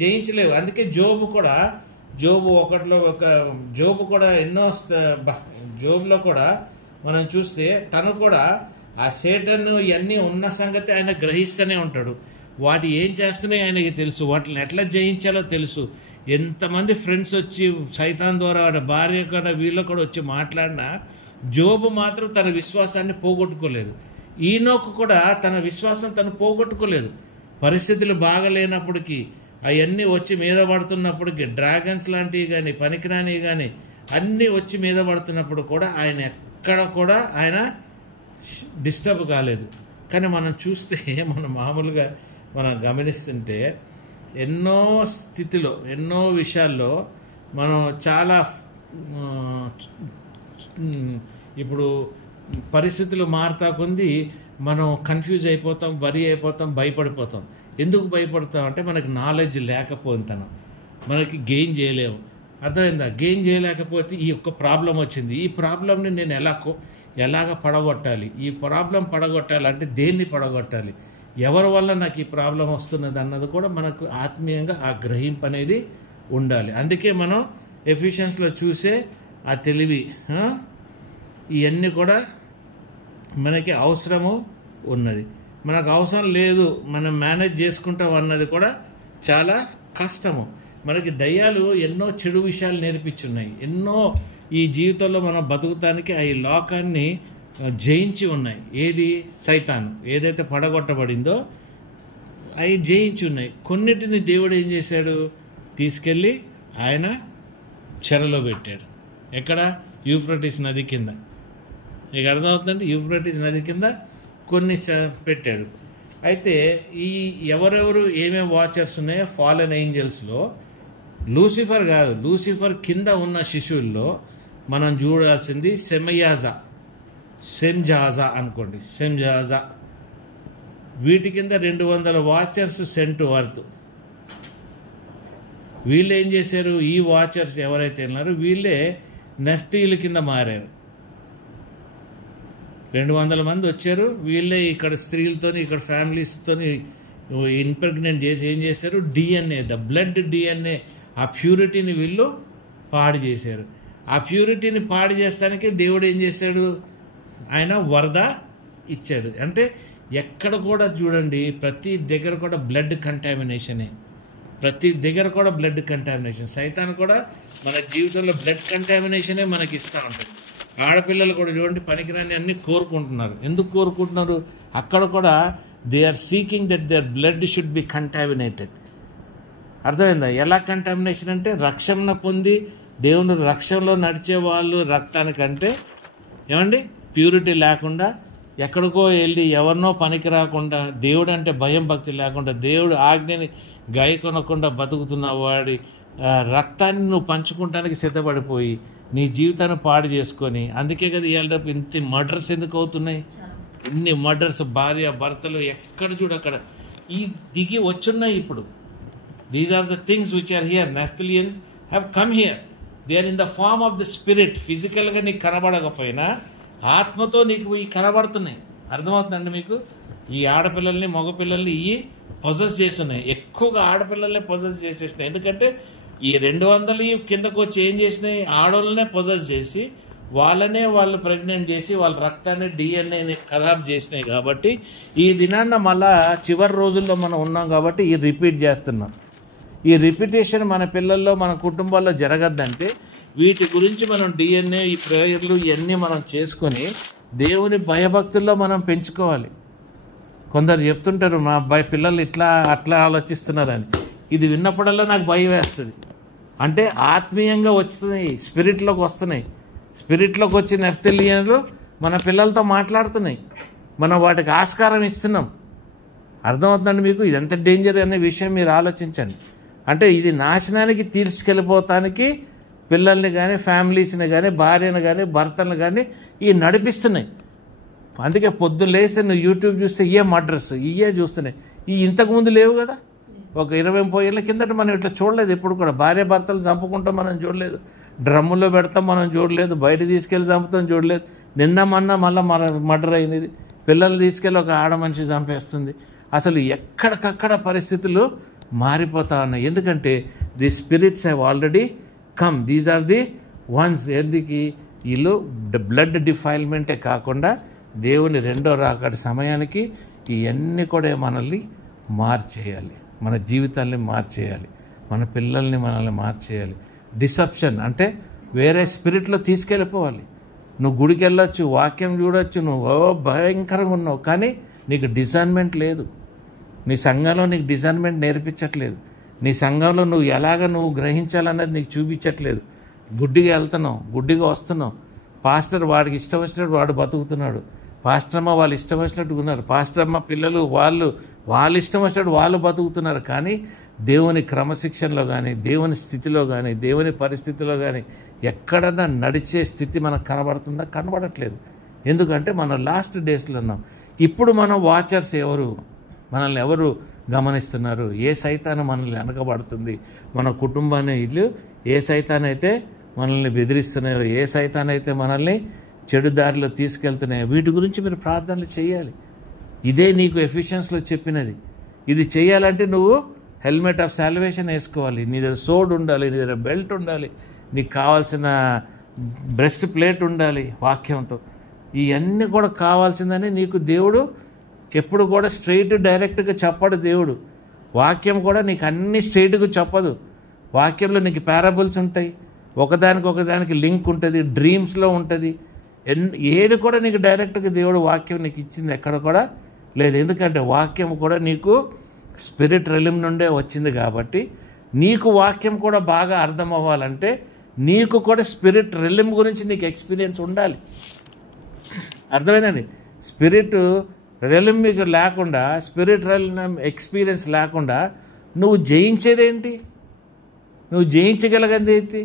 జయించలేవు. అందుకే జోబు కూడా జోబులో కూడా మనం చూస్తే తను కూడా ఆ సేటన్ ఇవన్నీ ఉన్న సంగతి ఆయన గ్రహిస్తూనే ఉంటాడు. వాటి ఏం చేస్తున్నాయో ఆయనకి తెలుసు, వాటిని ఎట్లా జయించాలో తెలుసు. ఎంతమంది ఫ్రెండ్స్ వచ్చి సైతాన్ ద్వారా వాడి భార్య కూడా వీళ్ళు కూడా వచ్చి మాట్లాడినా జోబు మాత్రం తన విశ్వాసాన్ని పోగొట్టుకోలేదు. ఈనోకు కూడా తన విశ్వాసం తను పోగొట్టుకోలేదు. పరిస్థితులు బాగలేనప్పటికీ, అవన్నీ వచ్చి మీద పడుతున్నప్పటికీ, డ్రాగన్స్ లాంటివి కానీ పనికిరానివి కానీ అన్నీ వచ్చి మీద పడుతున్నప్పుడు కూడా ఆయన ఎక్కడ కూడా ఆయన డిస్టర్బ్ కాలేదు. కానీ మనం చూస్తే మామూలుగా మనం గమనిస్తుంటే ఎన్నో స్థితిలో, ఎన్నో విషయాల్లో మనం చాలా ఇప్పుడు పరిస్థితులు మారుతా కొంది మనం కన్ఫ్యూజ్ అయిపోతాం, వరి అయిపోతాం, భయపడిపోతాం. ఎందుకు భయపడతాం అంటే మనకి నాలెడ్జ్ లేకపోతాను, మనకి గెయిన్ చేయలేము. అర్థమైందా? గెయిన్ చేయలేకపోతే ఈ యొక్క ప్రాబ్లం వచ్చింది, ఈ ప్రాబ్లంని నేను ఎలాగ పడగొట్టాలి, ఈ ప్రాబ్లం పడగొట్టాలంటే దేన్ని పడగొట్టాలి, ఎవరి వల్ల నాకు ఈ ప్రాబ్లం వస్తున్నది అన్నది కూడా మనకు ఆత్మీయంగా ఆ గ్రహింపు అనేది ఉండాలి. అందుకే మనం ఎఫిషియన్స్లో చూసే ఆ తెలివి, ఇవన్నీ కూడా మనకి అవసరము ఉన్నది. మనకు అవసరం లేదు, మనం మేనేజ్ చేసుకుంటాం అన్నది కూడా చాలా కష్టము. మనకి దయ్యాలు ఎన్నో చెడు విషయాలు నేర్పించున్నాయి, ఎన్నో ఈ జీవితంలో మనం బతుకుతానికి ఈ లోకాన్ని జయించి ఉన్నాయి. ఏది? సైతాను ఏదైతే పడగొట్టబడిందో అవి జయించి ఉన్నాయి. కొన్నిటిని దేవుడు ఏం చేశాడు? తీసుకెళ్ళి ఆయన చెరలో పెట్టాడు. ఎక్కడ? యూఫ్రటీస్ నది కింద. మీకు అర్థమవుతుందండి? యూఫ్రటీస్ నది కింద కొన్ని పెట్టాడు. అయితే ఈ ఎవరెవరు ఏమేమి వాచర్స్ ఉన్నాయో ఫాలెన్ ఏంజల్స్లో లూసిఫర్ కాదు, లూసిఫర్ కింద ఉన్న శిశువుల్లో మనం చూడాల్సింది సెమ్జాజా అనుకోండి, సెమ్జాజా. వీటి కింద 200 వాచర్స్ సెంట్ వర్త్. వీళ్ళు ఏం చేశారు? ఈ వాచర్స్ ఎవరైతే ఉన్నారో వీళ్ళే నఫ్తీల కింద మారారు. 200 మంది వచ్చారు. వీళ్ళే ఇక్కడ స్త్రీలతోని, ఇక్కడ ఫ్యామిలీస్తోని ఇంప్రెగ్నెంట్ చేసి ఏం చేశారు? DNA, ద బ్లడ్ DNA, ఆ ప్యూరిటీని వీళ్ళు పాడు చేశారు. ఆ ప్యూరిటీని పాడు చేస్తానికి దేవుడు ఏం చేశాడు, ఆయన వరద ఇచ్చాడు. అంటే ఎక్కడ కూడా చూడండి, ప్రతి దగ్గర కూడా బ్లడ్ కంటామినేషనే, ప్రతి దగ్గర కూడా బ్లడ్ కంటామినేషన్. సైతాన్ కూడా మన జీవితంలో బ్లడ్ కంటామినేషనే మనకి ఇస్తూ ఉంటుంది. ఆడపిల్లలు కూడా చూడండి పనికిరాని అన్నీ కోరుకుంటున్నారు. ఎందుకు కోరుకుంటున్నారు? అక్కడ కూడా they are seeking that their blood should be contaminated. అర్థమైందా? ఎలా కంటామినేషన్ అంటే రక్షణ పొంది దేవుని రక్షణలో నడిచే వాళ్ళు రక్తానికంటే ఏమండి ప్యూరిటీ లేకుండా ఎక్కడికో వెళ్ళి ఎవరినో పనికి రాకుండా, దేవుడు అంటే భయం భక్తి లేకుండా, దేవుడు ఆజ్ఞని గాయకొనకుండా బతుకుతున్న వాడి రక్తాన్ని నువ్వు పంచుకుంటానికి సిద్ధపడిపోయి నీ జీవితాన్ని పాడు చేసుకొని, అందుకే కదా ఇవాళ ఇంత మర్డర్స్ ఎందుకు అవుతున్నాయి? ఇన్ని మర్డర్స్, భార్య భర్తలు ఎక్కడ చూడక్కడ ఈ దిగి వచ్చున్నాయి ఇప్పుడు. These are the things which are here. Naphtalians have come here. They are in the form of the spirit. ఫిజికల్గా నీకు కనబడకపోయినా ఆత్మతో నీకు ఈ కనబడుతున్నాయి. అర్థమవుతుందండి మీకు? ఈ ఆడపిల్లల్ని మగపిల్లల్ని ఇవి పొజెస్ చేస్తున్నాయి. ఎక్కువగా ఆడపిల్లల్ని పొజెస్ చేసేసినాయి. ఎందుకంటే ఈ 200 కిందకు వచ్చి ఏం చేసినాయి, ఆడవాళ్ళనే పొజెస్ చేసి వాళ్ళనే వాళ్ళు ప్రెగ్నెంట్ చేసి వాళ్ళ రక్తాన్ని డిఎన్ఏని ఖరాబ్ చేసినాయి. కాబట్టి ఈ దినాన్న మళ్ళా చివరి రోజుల్లో మనం ఉన్నాం కాబట్టి ఈ రిపీట్ చేస్తున్నాం. ఈ రిపిటేషన్ మన పిల్లల్లో మన కుటుంబాల్లో జరగద్దంటే వీటి గురించి మనం డిఎన్ఏ ఈ ప్రేయర్లు ఇవన్నీ మనం చేసుకొని దేవుని భయభక్తుల్లో మనం పెంచుకోవాలి. కొందరు చెప్తుంటారు మా అబ్బాయి పిల్లలు ఇట్లా అట్లా ఆలోచిస్తున్నారని. ఇది విన్నప్పుడల్లా నాకు భయం వేస్తుంది. అంటే ఆత్మీయంగా వస్తున్నాయి, స్పిరిట్లోకి వస్తున్నాయి. స్పిరిట్లోకి వచ్చిన నెఫ్తలియన్లు మన పిల్లలతో మాట్లాడుతున్నాయి. మనం వాటికి ఆస్కారం ఇస్తున్నాం. అర్థమవుతుందండి మీకు? ఇదంత డేంజర్ అనే విషయం మీరు ఆలోచించండి. అంటే ఇది నాశనానికి తీసుకెళ్ళిపోతానికి పిల్లల్ని కానీ ఫ్యామిలీస్ని కానీ భార్యను కానీ భర్తను కానీ ఇవి నడిపిస్తున్నాయి. అందుకే పొద్దున్న లేస్తే నువ్వు యూట్యూబ్ చూస్తే ఇవే మర్డర్స్ ఇవే చూస్తున్నాయి. ఈ ఇంతకుముందు లేవు కదా. ఒక 20-30 ఏళ్ళ కిందట మనం ఇట్లా చూడలేదు. ఎప్పుడు కూడా భార్య భర్తలు చంపుకుంటాం మనం చూడలేదు, డ్రమ్ములో పెడతాం మనం చూడలేదు, బయట తీసుకెళ్ళి చంపుతాం చూడలేదు. నిన్న మొన్న మళ్ళీ మర్డర్ అయినది. పిల్లలు తీసుకెళ్ళి ఒక ఆడ మనిషి చంపేస్తుంది. అసలు ఎక్కడికక్కడ పరిస్థితులు మారిపోతా ఉన్నాయి. ఎందుకంటే the spirits have already come. These are the ones. ఎందుకు వీళ్ళు బ్లడ్ డిఫైల్మెంటే కాకుండా దేవుని రెండో రాకడ సమయానికి ఇవన్నీ కూడా మనల్ని మార్చేయాలి, మన జీవితాల్ని మార్చేయాలి, మన పిల్లల్ని మనల్ని మార్చేయాలి. డిసెప్షన్ అంటే వేరే స్పిరిట్లో తీసుకెళ్ళిపోవాలి. నువ్వు గుడికి వెళ్ళొచ్చు, వాక్యం చూడొచ్చు, నువ్వు భయంకరంగా ఉన్నావు, కానీ నీకు డిసర్న్మెంట్ లేదు. నీ సంఘంలో నీకు డిసర్న్మెంట్ నేర్పించట్లేదు. నీ సంఘంలో నువ్వు ఎలాగ నువ్వు గ్రహించాలన్నది నీకు చూపించట్లేదు. గుడ్డిగా వెళ్తున్నావు, గుడ్డిగా వస్తున్నావు. పాస్టర్ వాడికి ఇష్టం వచ్చినట్టు వాడు బతుకుతున్నాడు, పాస్టర్ అమ్మ వాళ్ళు ఇష్టం వచ్చినట్టు ఉన్నారు, పాస్టర్ అమ్మ పిల్లలు వాళ్ళు ఇష్టం వచ్చినట్టు వాళ్ళు బతుకుతున్నారు. కానీ దేవుని క్రమశిక్షణలో కానీ దేవుని స్థితిలో కానీ దేవుని పరిస్థితిలో కానీ ఎక్కడన్నా నడిచే స్థితి మనకు కనబడుతుందా? కనబడట్లేదు. ఎందుకంటే మనం లాస్ట్ డేస్లో ఉన్నాం. ఇప్పుడు మనం వాచర్స్ ఎవరు? మనల్ని ఎవరు గమనిస్తున్నారు? ఏ సైతాను మనల్ని వెనకబడుతుంది? మన కుటుంబాన్ని ఇల్లు ఏ సైతాన్ అయితే మనల్ని బెదిరిస్తున్నాయో, ఏ సైతాన్ అయితే మనల్ని చెడు దారిలో తీసుకెళ్తున్నాయో వీటి గురించి మీరు ప్రార్థనలు చేయాలి. ఇదే నీకు ఎఫిషియన్స్లో చెప్పినది. ఇది చేయాలంటే నువ్వు హెల్మెట్ ఆఫ్ సాల్వేషన్ వేసుకోవాలి, నీ దగ్గర సోడ్ ఉండాలి, నీ దగ్గర బెల్ట్ ఉండాలి, నీకు కావాల్సిన బ్రెస్ట్ ప్లేట్ ఉండాలి వాక్యంతో. ఇవన్నీ కూడా కావాల్సిందని నీకు దేవుడు ఎప్పుడు కూడా స్ట్రైట్ డైరెక్ట్గా చెప్పడు. దేవుడు వాక్యం కూడా నీకు అన్ని స్ట్రైట్గా చెప్పదు. వాక్యంలో నీకు పారాబుల్స్ ఉంటాయి, ఒకదానికి లింక్ ఉంటుంది, డ్రీమ్స్లో ఉంటుంది. ఏది కూడా నీకు డైరెక్ట్గా దేవుడు వాక్యం నీకు ఇచ్చింది ఎక్కడ కూడా లేదు. ఎందుకంటే వాక్యం కూడా నీకు స్పిరిట్ రెలిమ్ నుండే వచ్చింది. కాబట్టి నీకు వాక్యం కూడా బాగా అర్థం అవ్వాలంటే నీకు కూడా స్పిరిట్ రెలిమ్ గురించి నీకు ఎక్స్పీరియన్స్ ఉండాలి. అర్థమైందండి? స్పిరిట్ రెలిమ్ మీకు లేకుండా, స్పిరిట్ రెలిమ్ ఎక్స్పీరియన్స్ లేకుండా నువ్వు జయించేదేంటి? నువ్వు జయించగలిగేది ఏంటి?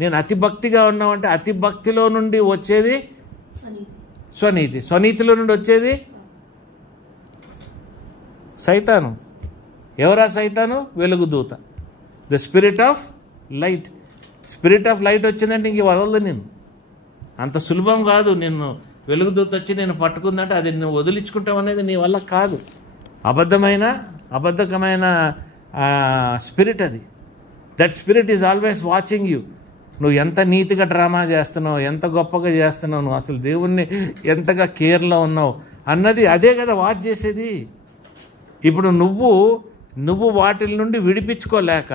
నేను అతి భక్తిగా ఉన్నావంటే అతి భక్తిలో నుండి వచ్చేది స్వనీతి, స్వనీతిలో నుండి వచ్చేది సైతాను. ఎవరా సైతాను? వెలుగుదూత, the spirit of light. Spirit of light వచ్చిందంటే ఇంక వదలదు నేను. అంత సులభం కాదు. నిన్ను వెలుగుదూత వచ్చి నేను పట్టుకుందంటే అది నువ్వు వదిలించుకుంటావు అనేది నీ వల్ల కాదు. అబద్ధకమైన స్పిరిట్ అది. That spirit is always watching you. నువ్వు ఎంత నీతిగా డ్రామా చేస్తున్నావు, ఎంత గొప్పగా చేస్తున్నావు, నువ్వు అసలు దేవుణ్ణి ఎంతగా కేర్లో ఉన్నావు అన్నది అదే కదా వాచ్ చేసేది. ఇప్పుడు నువ్వు వాటి నుండి విడిపించుకోలేక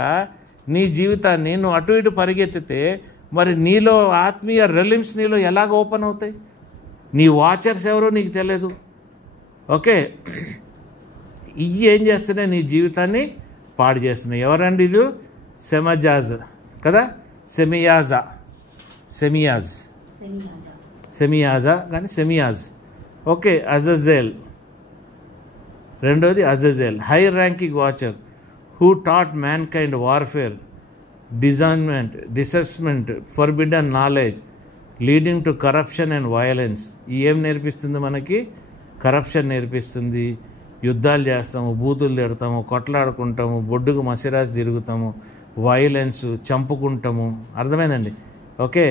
నీ జీవితాన్ని నువ్వు అటు ఇటు పరిగెత్తితే మరి నీలో ఆత్మీయ రెలిమ్స్ నీలో ఎలాగ ఓపెన్ అవుతాయి? నీ వాచర్స్ ఎవరో నీకు తెలియదు. ఓకే, ఇవి ఏం చేస్తున్నాయి? నీ జీవితాన్ని పాడు చేస్తున్నాయి. ఎవరండి ఇది? సెమజాజ్ కదా, సెమియాజా కానీ సెమియాజ్. ఓకే, అజజేల్ రెండోది Azazel, high ranking watcher who taught mankind warfare, డిసెస్మెంట్, forbidden knowledge leading to corruption and violence. ఏం నేర్పిస్తుంది మనకి? కరప్షన్ నేర్పిస్తుంది. యుద్ధాలు చేస్తాము, బూతులు తిడతాము, కొట్లాడుకుంటాము, బొడ్డుకు మసిరాసి తిరుగుతాము, వైలెన్స్, చంపుకుంటాము. అర్థమైందండి? Okay,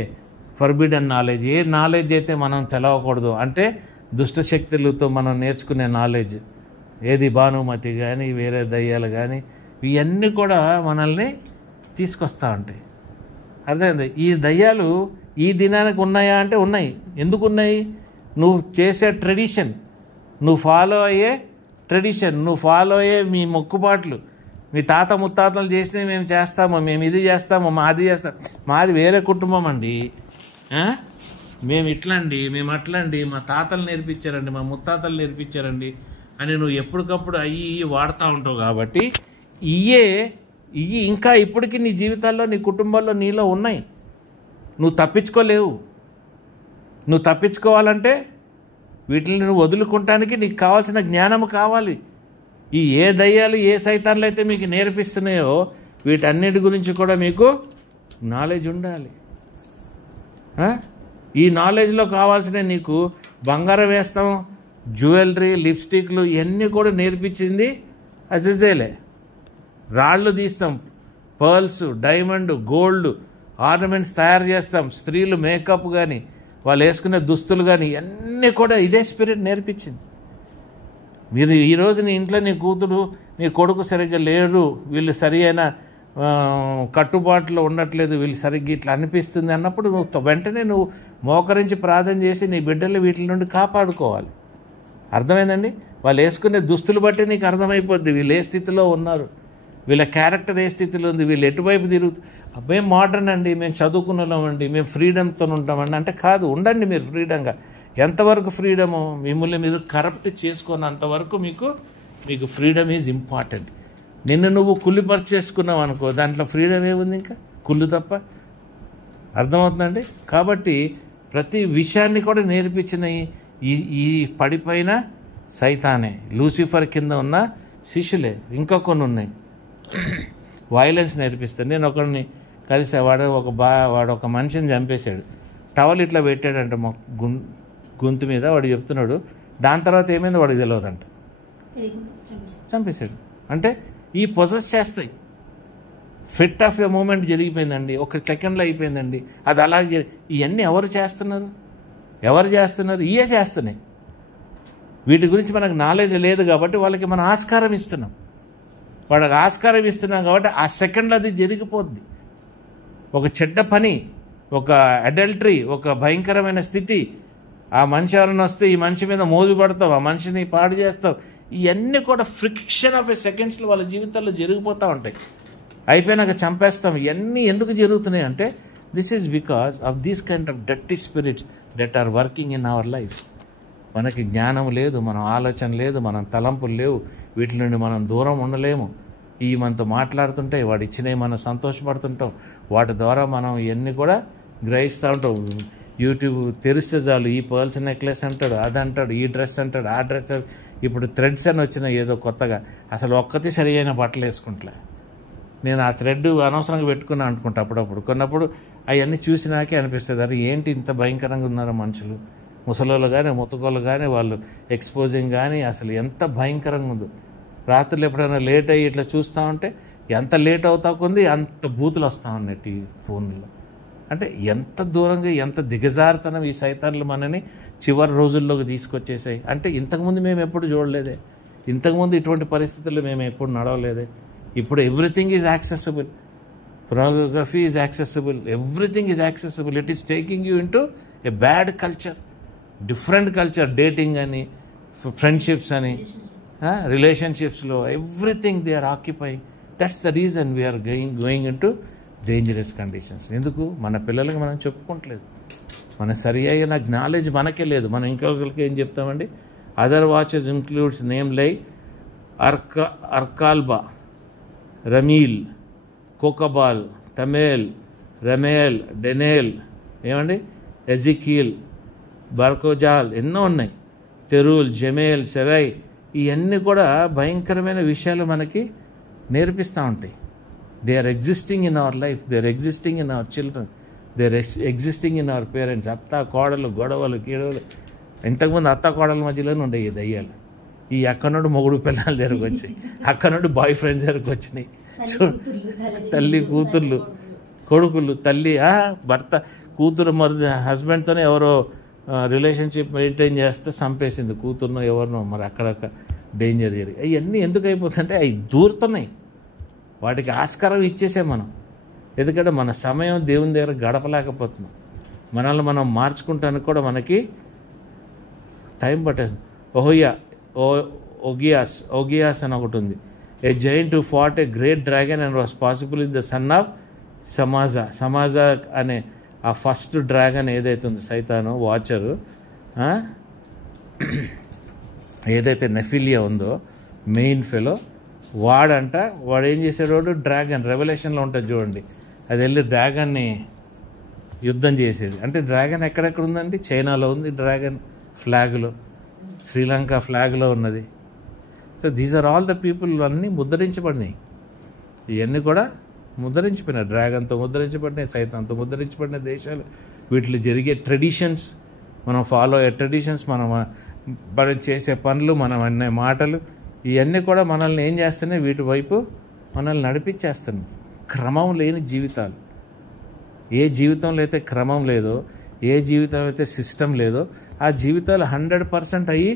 forbidden knowledge. ఏ నాలెడ్జ్ అయితే మనం తెలవకూడదు అంటే దుష్టశక్తులతో మనం నేర్చుకునే నాలెడ్జ్ ఏది? భానుమతి కానీ వేరే దయ్యాలు కానీ ఇవన్నీ కూడా మనల్ని తీసుకొస్తూ ఉంటాయి. అర్థమైంది? ఈ దయ్యాలు ఈ దినానికి ఉన్నాయా అంటే ఉన్నాయి. ఎందుకు ఉన్నాయి? నువ్వు చేసే ట్రెడిషన్, నువ్వు ఫాలో అయ్యే ట్రెడిషన్, నువ్వు ఫాలో అయ్యే మీ మొక్కుబాట్లు, మీ తాత ముత్తాతలు చేసినవి మేము చేస్తాము, మేము ఇది చేస్తాము, మాది చేస్తాం. మాది వేరే కుటుంబం అండి, మేము ఇట్లండి, మేము అట్లండి, మా తాతలు నేర్పించారండి, మా ముత్తాతలు నేర్పించారండి అని నువ్వు ఎప్పటికప్పుడు అయ్యి వాడుతూ ఉంటావు. కాబట్టి ఇవి ఇంకా ఇప్పటికీ నీ జీవితాల్లో, నీ కుటుంబాల్లో నీలో ఉన్నాయి. నువ్వు తప్పించుకోలేవు. నువ్వు తప్పించుకోవాలంటే వీటిని నువ్వు వదులుకుంటానికి నీకు కావాల్సిన జ్ఞానం కావాలి. ఏ దయ్యాలు ఏ సైతాన్లు అయితే మీకు నేర్పిస్తున్నాయో వీటన్నిటి గురించి కూడా మీకు నాలెడ్జ్ ఉండాలి. ఈ నాలెడ్జ్లో కావాల్సిన నీకు బంగారం వేస్తాం, జ్యువెలరీ, లిప్స్టిక్లు ఇవన్నీ కూడా నేర్పించింది అజజేలే. రాళ్ళు తీస్తాం, పర్ల్స్, డైమండ్, గోల్డ్ ఆర్నమెంట్స్ తయారు చేస్తాం. స్త్రీలు మేకప్ కానీ వాళ్ళు వేసుకునే దుస్తులు కానీ ఇవన్నీ కూడా ఇదే స్పిరిట్ నేర్పించింది. మీరు ఈరోజు నీ ఇంట్లో నీ కూతురు నీ కొడుకు సరిగ్గా లేరు, వీళ్ళు సరి అయిన కట్టుబాటులో ఉండట్లేదు, వీళ్ళు సరిగ్గా ఇట్లా అనిపిస్తుంది అన్నప్పుడు నువ్వు వెంటనే నువ్వు మోకరించి ప్రార్థన చేసి నీ బిడ్డలు వీటి నుండి కాపాడుకోవాలి. అర్థమైందండి? వాళ్ళు వేసుకునే దుస్తులు బట్టి నీకు అర్థమైపోద్ది వీళ్ళు ఏ స్థితిలో ఉన్నారు, వీళ్ళ క్యారెక్టర్ ఏ స్థితిలో ఉంది, వీళ్ళు ఎటువైపు తిరుగుతూ. మేము మోడర్న్ అండి, మేము చదువుకున్నామండి, మేము ఫ్రీడమ్తో ఉంటామండి అంటే కాదు. ఉండండి మీరు ఫ్రీడంగా. ఎంతవరకు ఫ్రీడము? మిమ్మల్ని మీరు కరప్ట్ చేసుకున్నంతవరకు మీకు ఫ్రీడమ్ ఈజ్ ఇంపార్టెంట్. నిన్ను నువ్వు కుళ్ళిపరిచేసుకున్నావు అనుకో, దాంట్లో ఫ్రీడమ్ ఏముంది? ఇంకా కుళ్ళు తప్ప. అర్థమవుతుందండి? కాబట్టి ప్రతి విషయాన్ని కూడా నేర్పించిన ఈ పడిపోయిన సైతానే, లూసిఫర్ కింద ఉన్న శిష్యులే. ఇంకా కొన్ని ఉన్నాయి. వైలెన్స్ నేర్పిస్తాను. నేను ఒకరిని కలిసా, వాడు ఒక మనిషిని చంపేశాడు. టవల్ ఇట్లా పెట్టాడంట గొంతు మీద. వాడు చెప్తున్నాడు, దాని తర్వాత ఏమైందో వాడికి తెలియదంట, చంపేశాడు. అంటే ఈ పొజెస్ చేస్తాయి. ఫిట్ ఆఫ్ ద మూమెంట్ జరిగిపోయిందండి, ఒక సెకండ్లో అయిపోయిందండి. అది అలాగే. ఇవన్నీ ఎవరు చేస్తున్నారు? ఇవే చేస్తున్నాయి. వీటి గురించి మనకు నాలెడ్జ్ లేదు కాబట్టి వాళ్ళకి మనం ఆస్కారం ఇస్తున్నాం. వాళ్ళకి ఆస్కారం ఇస్తున్నాం కాబట్టి ఆ సెకండ్లో అది జరిగిపోద్ది. ఒక చెడ్డ పని, ఒక అడల్టరీ, ఒక భయంకరమైన స్థితి, ఆ మనిషి ఎవరైనా వస్తే ఈ మనిషి మీద మోజు పడతావు, ఆ మనిషిని పాడు చేస్తావు. ఇవన్నీ కూడా ఫ్రిక్షన్ ఆఫ్ ఎ సెకండ్స్లో వాళ్ళ జీవితాల్లో జరిగిపోతూ ఉంటాయి. అయిపోయినాక చంపేస్తాం. ఇవన్నీ ఎందుకు జరుగుతున్నాయి అంటే this is because of these kind of dirty spirits that are working in our life. మనకి జ్ఞానం లేదు, మనం ఆలోచన లేదు, మనం తలంపులు లేవు, వీటి నుండి మనం దూరం ఉండలేము. ఈ మనతో మాట్లాడుతుంటే వాడు ఇచ్చినవి మనం సంతోషపడుతుంటాం, వాటి ద్వారా మనం ఇవన్నీ కూడా గ్రహిస్తూ ఉంటాం. యూట్యూబ్ తెరిస్తే చాలు ఈ పర్ల్స్ నెక్లెస్ అంటాడు, అది అంటాడు, ఈ డ్రెస్ అంటాడు, ఆ డ్రెస్. ఇప్పుడు థ్రెడ్స్ అని వచ్చినాయి ఏదో కొత్తగా. అసలు ఒక్కటి సరి అయిన బట్టలు వేసుకుంటలే. నేను ఆ థ్రెడ్ అనవసరంగా పెట్టుకున్నా అనుకుంటా అప్పుడప్పుడు. కొన్నప్పుడు అవన్నీ చూసినాకే అనిపిస్తుంది, అది ఏంటి ఇంత భయంకరంగా ఉన్నారో మనుషులు, ముసలోళ్ళు కానీ ముతకోళ్ళు కానీ, వాళ్ళు ఎక్స్పోజింగ్ కానీ అసలు ఎంత భయంకరంగా ఉందో. రాత్రులు ఎప్పుడైనా లేట్ అయ్యి ఇట్లా చూస్తూ ఉంటే ఎంత లేట్ అవుతా కొంది అంత బూతులు వస్తూ ఉన్నాయి టీవీ ఫోన్లో. అంటే ఎంత దూరంగా, ఎంత దిగజారుతనం ఈ సైతాన్లు మనని చివరి రోజుల్లోకి తీసుకొచ్చేసాయి. అంటే ఇంతకుముందు మేము ఎప్పుడు చూడలేదే, ఇంతకుముందు ఇటువంటి పరిస్థితుల్లో మేము ఎప్పుడు నడవలేదే. ఇప్పుడు everything is accessible. Pornography is accessible. Everything is accessible. It is taking you into a bad culture. Different culture. Dating ani, friendships ani, relationships lo, everything they are occupying. That's the reason we are going into dangerous conditions. ఎందుకు మన పిల్లలకి మనం చెప్పుకోవట్లేదు. మన సరి అయిన knowledge మనకే లేదు. మనం ఇంకొకరికి ఏం చెప్తామండి? Other watches includes name like Arakiba, Rameel, Kokabiel, Tamiel, Ramiel, Danel, ఏమండి, ఎజికీల్, బార్కోజాల్, ఎన్నో ఉన్నాయి. తెరూల్, జమేల్, సెరై, ఇవన్నీ కూడా భయంకరమైన విషయాలు మనకి నేర్పిస్తూ ఉంటాయి. They are existing in our life, they are existing in our children, they are existing in our parents. అత్త కోడలు, గొడవలు, కీడవలు. ఇంతకుముందు అత్త కోడల మధ్యలోనే ఉండేవి దయ్యాలు. ఈ అక్క నుండి మొగుడు పిల్లల దగ్గరకు వచ్చాయి, అక్క నుండి బాయ్ ఫ్రెండ్స్ దగ్గరకు వచ్చినాయి. తల్లి కూతుర్లు, కొడుకులు, తల్లి భర్త, కూతురు మరి హస్బెండ్తోనే ఎవరో రిలేషన్షిప్ మెయింటైన్ చేస్తే చంపేసింది కూతురునో ఎవరినో. మరి అక్కడక్క డేంజర్ జరిగి అవన్నీ ఎందుకు అయిపోతుందంటే అవి దూరుతున్నాయి. వాటికి ఆస్కారం ఇచ్చేసాం మనం. ఎందుకంటే మన సమయం దేవుని దగ్గర గడపలేకపోతున్నాం. మనల్ని మనం మార్చుకుంటానికి కూడా మనకి టైం పట్టేస్తుంది. ఓగియాస్ అని ఒకటి ఉంది. A giant who fought a great dragon and was possible in the son of Semjaza అనే ఆ ఫస్ట్ డ్రాగన్ ఏదైతే ఉంది, సైతాను వాచరు, ఏదైతే నెఫిలియా ఉందో మెయిన్ ఫెలో, వాడు ఏం చేసేవాడు? డ్రాగన్ రెవల్యూషన్లో ఉంటుంది చూడండి, అది వెళ్ళి డ్రాగన్ని యుద్ధం చేసేది. అంటే డ్రాగన్ ఎక్కడెక్కడ ఉందండి? చైనాలో ఉంది డ్రాగన్, ఫ్లాగ్లో, శ్రీలంక ఫ్లాగ్లో ఉన్నది. So these are all the people. అన్నీ ముద్రించబడినాయి. ఇవన్నీ కూడా ముద్రించిపోయినాయి. డ్రాగన్తో ముద్రించబడినాయి, సైతాన్తో ముద్రించబడిన దేశాలు. వీటిలో జరిగే ట్రెడిషన్స్, మనం ఫాలో అయ్యే ట్రెడిషన్స్, మనం చేసే పనులు, మనం అనే మాటలు, ఇవన్నీ కూడా మనల్ని ఏం చేస్తున్నాయి? వీటి వైపు మనల్ని నడిపించేస్తున్నాయి. క్రమం లేని జీవితాలు. ఏ జీవితంలో అయితే క్రమం లేదో, ఏ జీవితం అయితే సిస్టమ్ లేదో, ఆ జీవితాలు 100% అయ్యి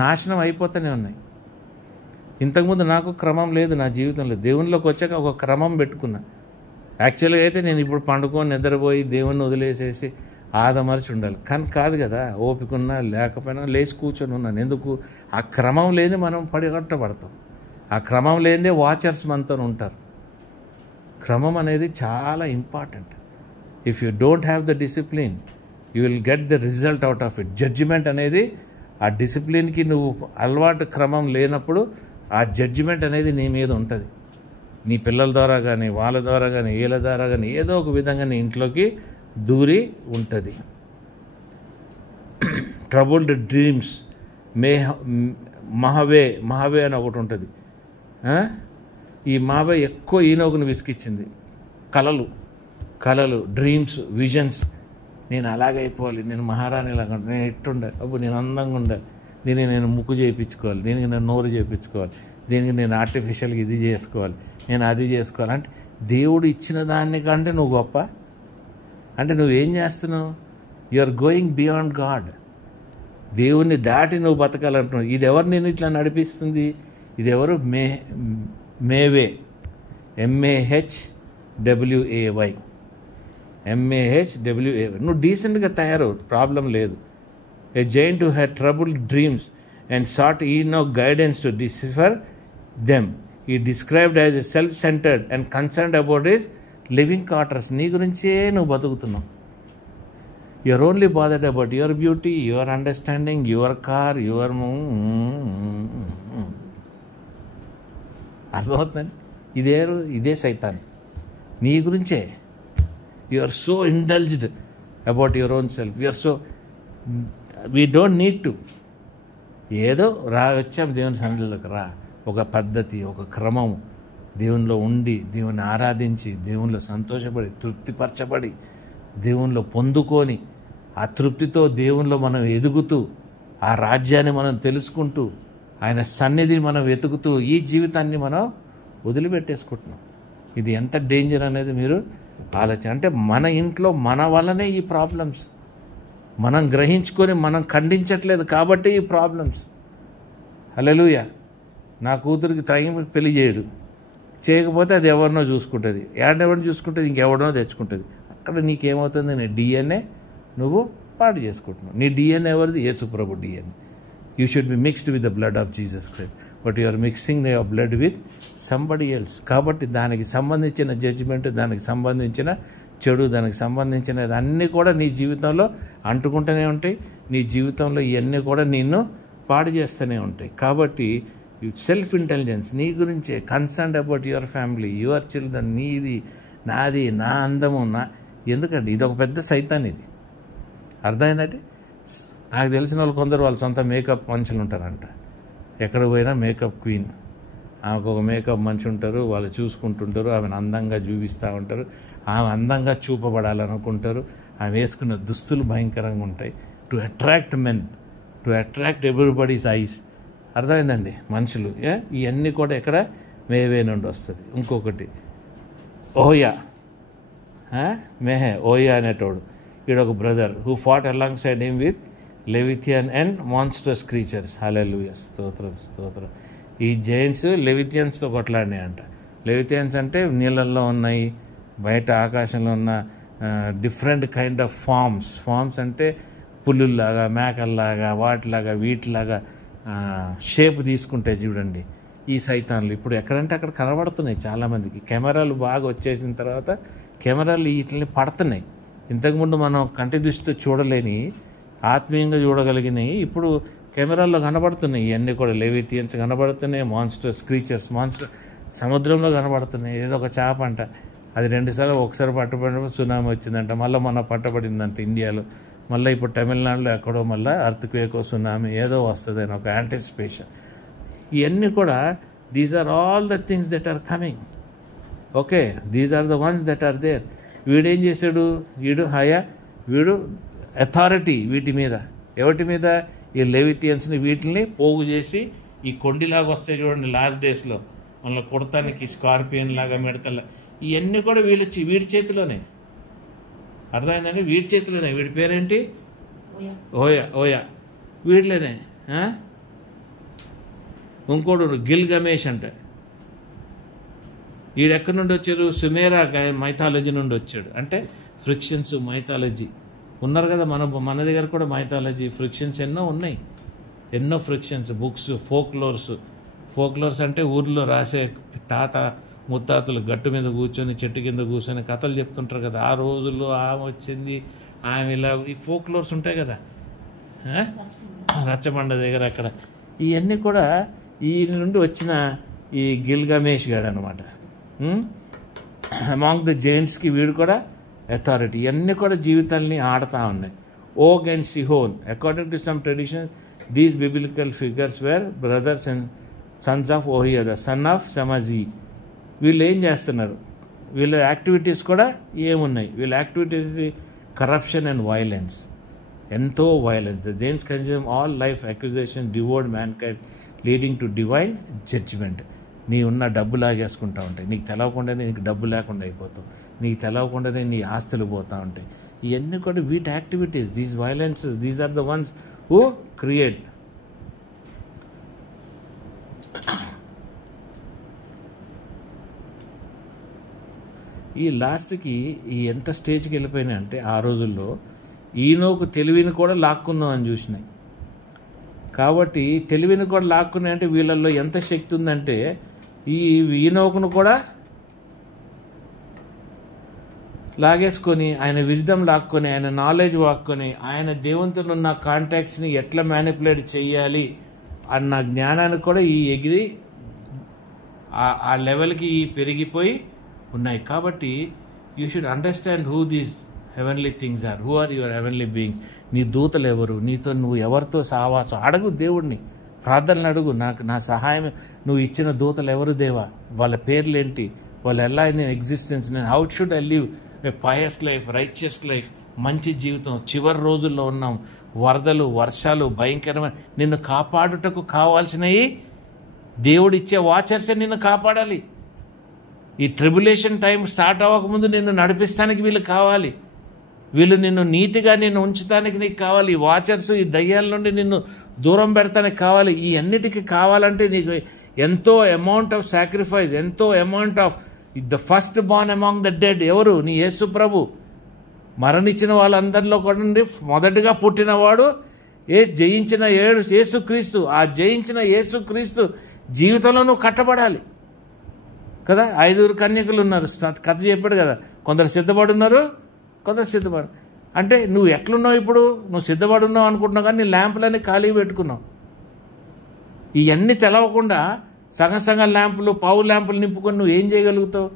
నాశనం అయిపోతూనే ఉన్నాయి. ఇంతకుముందు నాకు క్రమం లేదు నా జీవితంలో. దేవునిలోకి వచ్చాక ఒక క్రమం పెట్టుకున్నా. యాక్చువల్గా అయితే నేను ఇప్పుడు పండుకొని నిద్రపోయి దేవుణ్ణి వదిలేసేసి ఆదమరిచి ఉండాలి. కానీ కాదు కదా, ఓపికన్నా లేకపోయినా లేచి కూర్చొని ఉన్నాను. ఎందుకు? ఆ క్రమం లేని మనం పడతాం. ఆ క్రమం లేనిదే వాచర్స్ మనతో ఉంటారు. క్రమం అనేది చాలా important. If you don't have the discipline, you will get the result out of it. Judgement అనేది ఆ డిసిప్లిన్కి నువ్వు అలవాటు క్రమం లేనప్పుడు ఆ జడ్జిమెంట్ అనేది నీ మీద ఉంటుంది. నీ పిల్లల ద్వారా కానీ, వాళ్ళ ద్వారా కానీ, వీళ్ళ ద్వారా కానీ, ఏదో ఒక విధంగా నీ ఇంట్లోకి దూరి ఉంటుంది. ట్రబుల్డ్ డ్రీమ్స్, మహావే అని ఒకటి ఉంటుంది. ఈ మహావే ఎక్కువ ఈనోగును విసికిచ్చింది. కళలు, డ్రీమ్స్, విజన్స్. నేను అలాగైపోవాలి, నేను మహారాణిలాగా, నేను ఎట్టుండాలి, అప్పుడు నేను అందంగా ఉండాలి, దీనికి నేను ముక్కు చేయించుకోవాలి, దీనికి నేను నోరు చేయించుకోవాలి, దీనికి నేను ఆర్టిఫిషియల్గా ఇది చేసుకోవాలి, నేను అది చేసుకోవాలి. అంటే దేవుడు ఇచ్చిన దానికంటే నువ్వు గొప్ప. అంటే నువ్వేం చేస్తున్నావు? You are going beyond God. దేవుణ్ణి దాటి నువ్వు బతకాలంటున్నావు. ఇది ఎవరు నేను ఇట్లా నడిపిస్తుంది? ఇది ఎవరు? మేవే, MAHWAY. నువ్వు డీసెంట్గా తయారు, ప్రాబ్లం లేదు. A giant who had troubled dreams and sought no guidance to decipher them. ఈ described as a self centered and concerned about his living quarters. నీ గురించే నువ్వు బతుకుతున్నావు. You are only bothered about your beauty, your understanding, your car, your అర్థమవుతుందండి? ఇదే సైతాన్ నీ గురించే. You are so indulged about your own self. We don't need to. ఏదో వచ్చాం దేవుని సన్నిధిలోకి, ఒక పద్ధతి, ఒక క్రమం, దేవునిలో ఉండి, దేవుని ఆరాధించి, దేవునిలో సంతోషపడి, తృప్తిపరచబడి, దేవునిలో పొందుకొని, ఆ తృప్తితో దేవునిలో మనం ఎదుగుతూ, ఆ రాజ్యాన్ని మనం తెలుసుకుంటూ, ఆయన సన్నిధిని మనం వెతుకుతూ ఈ జీవితాన్ని మనం వదిలిపెట్టేసుకుంటున్నాం. ఇది ఎంత డేంజర్ అనేది మీరు ఆలోచన. అంటే మన ఇంట్లో మన వల్లనే ఈ ప్రాబ్లమ్స్. మనం గ్రహించుకొని మనం ఖండించట్లేదు కాబట్టి ఈ ప్రాబ్లమ్స్. హల్లెలూయా. నా కూతురికి తగిన పెళ్లి చేయడు, చేయకపోతే అది ఎవరినో చూసుకుంటుంది, ఎవరిని చూసుకుంటుంది, ఇంకెవరినో తెచ్చుకుంటుంది. అక్కడ నీకేమవుతుంది, నీ డిఎన్ఏ నువ్వు పాడు చేసుకుంటున్నావు. నీ డిఎన్ఏ ఎవరిది? యేసుప్రభు DNA. You should be mixed with the blood of Jesus Christ, but you are mixing your blood with somebody else. కాబట్టి దానికి సంబంధించిన జడ్జిమెంట్, దానికి సంబంధించిన చెడు, దానికి సంబంధించినది అన్నీ కూడా నీ జీవితంలో అంటుకుంటూనే ఉంటాయి. నీ జీవితంలో ఇవన్నీ కూడా నిన్ను పాడు చేస్తూనే ఉంటాయి. కాబట్టి సెల్ఫ్ ఇంటెలిజెన్స్, నీ గురించే concerned about your family, your children, నీది, నాది, నా అందము, ఎందుకంటే ఇది ఒక పెద్ద సైతాన్. ఇది అర్థమైందంటే, నాకు తెలిసిన వాళ్ళు కొందరు వాళ్ళ సొంత మేకప్ మనుషులు ఉంటారంట. ఎక్కడ పోయినా మేకప్ క్వీన్, ఆమెకు ఒక మేకప్ మనిషి ఉంటారు, వాళ్ళు చూసుకుంటుంటారు, ఆమెను అందంగా చూపిస్తూ ఉంటారు, ఆమె అందంగా చూపబడాలనుకుంటారు. ఆమె వేసుకున్న దుస్తులు భయంకరంగా ఉంటాయి, to attract men, to attract everybody's ice. అర్థమైందండి? మనుషులు ఇవన్నీ కూడా ఎక్కడ మేవే నుండి వస్తుంది. ఇంకొకటి ఓయా, మేహే ఓయా అనేటోడు, ఈడొక brother who fought alongside him with Leviathan and monsters creatures. Hallelujah, స్తోత్రం స్తోత్రం. ఈ జైంట్స్ లెవిథియన్స్తో కొట్లాడినాయంట. లెవిథియన్స్ అంటే నీళ్ళల్లో ఉన్నాయి, బయట ఆకాశంలో ఉన్న డిఫరెంట్ కైండ్ ఆఫ్ ఫామ్స్ అంటే పులుల్లాగా, మేకల్లాగా, వాటిలాగా, వీటిలాగా షేప్ తీసుకుంటాయి చూడండి ఈ సైతాన్లు. ఇప్పుడు ఎక్కడంటే అక్కడ కనబడుతున్నాయి చాలామందికి. కెమెరాలు బాగా వచ్చేసిన తర్వాత కెమెరాలు వీటిని పడుతున్నాయి. ఇంతకుముందు మనం కంటి దృష్టితో చూడలేని, ఆత్మీయంగా చూడగలిగినాయి ఇప్పుడు కెమెరాల్లో కనబడుతున్నాయి. ఇవన్నీ కూడా లెవిథియన్స్ కనబడుతున్నాయి, మాన్స్టర్స్ క్రీచర్స్, సముద్రంలో కనబడుతున్నాయి. ఏదో ఒక చేప అంట, అది 2 సార్లు, ఒకసారి పట్టుబడినప్పుడు సునామీ వచ్చిందంట, మళ్ళీ మొన్న పట్టబడిందంట ఇండియాలో, మళ్ళీ ఇప్పుడు తమిళనాడులో ఎక్కడో మళ్ళీ అర్త్క్వేక్, సునామీ ఏదో వస్తుంది అని ఒక యాంటిసిపేషన్. ఇవన్నీ కూడా these are all the things that are coming. Okay, these are the ones that are there. వీడేం చేశాడు? వీడు అథారిటీ వీటి మీద, ఎవరి మీద? ఈ లెవిథియన్స్ని, వీటిని పోగు చేసి ఈ కొండిలాగా వస్తాయి చూడండి లాస్ట్ డేస్లో, మనల్ని కొడతానికి స్కార్పియన్ లాగా, మిడతల, ఇవన్నీ కూడా వీడి చేతిలోనే. అర్థమైందండి? వీడి చేతిలోనే. వీడి పేరేంటి? ఓయా. వీడిలోనే. ఇంకోడు గిల్గమేష్ అంట. వీడెక్కడి నుండి వచ్చారు? సుమేరా మైథాలజీ నుండి వచ్చాడు. అంటే ఫ్రిక్షన్స్, మైథాలజీ ఉన్నారు కదా. మన దగ్గర కూడా మైథాలజీ, ఫ్రిక్షన్స్ ఎన్నో ఉన్నాయి. ఎన్నో ఫ్రిక్షన్స్, బుక్స్, ఫోక్లోర్స్ అంటే ఊర్లో రాసే తాత ముత్తాతలు గట్టు మీద కూర్చొని, చెట్టు కింద కూర్చొని కథలు చెప్తుంటారు కదా. ఆ రోజుల్లో ఆమె వచ్చింది, ఆమె ఇలా, ఈ ఫోక్లోర్స్ ఉంటాయి కదా, రచ్చబండ దగ్గర అక్కడ. ఇవన్నీ కూడా ఈ నుండి వచ్చిన ఈ గిల్గమేష్ గాడు అనమాట. అమాంగ్ ద జైంట్స్కి వీడు కూడా అథారిటీ. ఇవన్నీ కూడా జీవితాల్ని ఆడుతూ ఉన్నాయి. Og and Sihon, according to some traditions these biblical figures were brothers and sons of Ohya, the son of Semjaza. వీళ్ళు ఏం చేస్తున్నారు? వీళ్ళ యాక్టివిటీస్ కూడా ఏమున్నాయి? వీళ్ళ యాక్టివిటీస్ కరప్షన్ అండ్ వైలెన్స్, ఎంతో violence. The giants consume all life accusation, devoured mankind leading to divine judgement. నీ ఉన్న డబ్బు లాగేసుకుంటా ఉంటాయి, నీకు తెలవకుండానే నీకు డబ్బు లేకుండా అయిపోతావు, నీకు తెలవకుండానే నీ ఆస్తులు పోతూ ఉంటాయి. ఇవన్నీ కూడా వీటి activities, these violences, these are the ones who create. ఈ లాస్ట్కి ఈ ఎంత స్టేజ్కి వెళ్ళిపోయినాయి అంటే, ఆ రోజుల్లో ఈనోకు తెలివిని కూడా లాక్కుందాం అని చూసినాయి. కాబట్టి తెలివిని కూడా లాక్కున్నాయి అంటే వీళ్ళల్లో ఎంత శక్తి ఉందంటే, ఈ ఈనోకును కూడా లాగేసుకొని, ఆయన విజ్డమ్ లాక్కొని, ఆయన నాలెడ్జ్ లాక్కొని, ఆయన దేవునితో ఉన్న కాంటాక్ట్స్ని ఎట్లా మ్యానిపులేట్ చేయాలి అన్న జ్ఞానాన్ని కూడా ఈ ఎగిరి ఆ లెవెల్కి పెరిగిపోయి ఉన్నాయి. కాబట్టి you should understand who these heavenly things are, who are your heavenly being. నీ దూతలు ఎవరు, నీతో నువ్వు ఎవరితో సహవాసం, అడుగు దేవుడిని, ప్రార్థనలు అడుగు. నా సహాయం, నువ్వు ఇచ్చిన దూతలు ఎవరు దేవా, వాళ్ళ పేర్లు ఏంటి, వాళ్ళు ఎలా నేను ఎగ్జిస్టెన్స్, నేను how should I live A pious life, righteous life, మంచి జీవితం. చివరి రోజుల్లో ఉన్నాం, వరదలు, వర్షాలు, భయంకరమైన, నిన్ను కాపాడుటకు కావాల్సినవి దేవుడిచ్చే వాచర్సే నిన్ను కాపాడాలి. ఈ ట్రిబులేషన్ టైం స్టార్ట్ అవ్వకముందు నిన్ను నడిపిస్తానికి వీళ్ళు కావాలి, వీళ్ళు నిన్ను నీతిగా నిన్ను ఉంచడానికి నీకు కావాలి. ఈ వాచర్స్ ఈ దయ్యాల నుండి నిన్ను దూరం పెడతానికి కావాలి. ఈ అన్నిటికీ కావాలంటే నీకు ఎంతో అమౌంట్ ఆఫ్ సాక్రిఫైస్, ఎంతో amount of the first born among the dead ఎవరు? నీ యేసు ప్రభు. మరణించిన వాళ్ళందరిలో కూడా మొదటిగా పుట్టినవాడు జయించిన యేసుక్రీస్తు. ఆ జయించిన యేసుక్రీస్తు జీవితంలో నువ్వు కట్టబడాలి కదా. 5 కన్యకులు ఉన్నారు, కథ చెప్పాడు కదా. కొందరు సిద్ధపడి ఉన్నారు, కొందరు సిద్ధపడు. అంటే నువ్వు ఎట్లున్నావు ఇప్పుడు? నువ్వు సిద్ధపడి ఉన్నావు అనుకుంటున్నావు, కానీ నీ ల్యాంపులన్నీ ఖాళీగా పెట్టుకున్నావు. ఇవన్నీ తెలవకుండా సగం ల్యాంపులు, పావు ల్యాంపులు నింపుకొని నువ్వు ఏం చేయగలుగుతావు?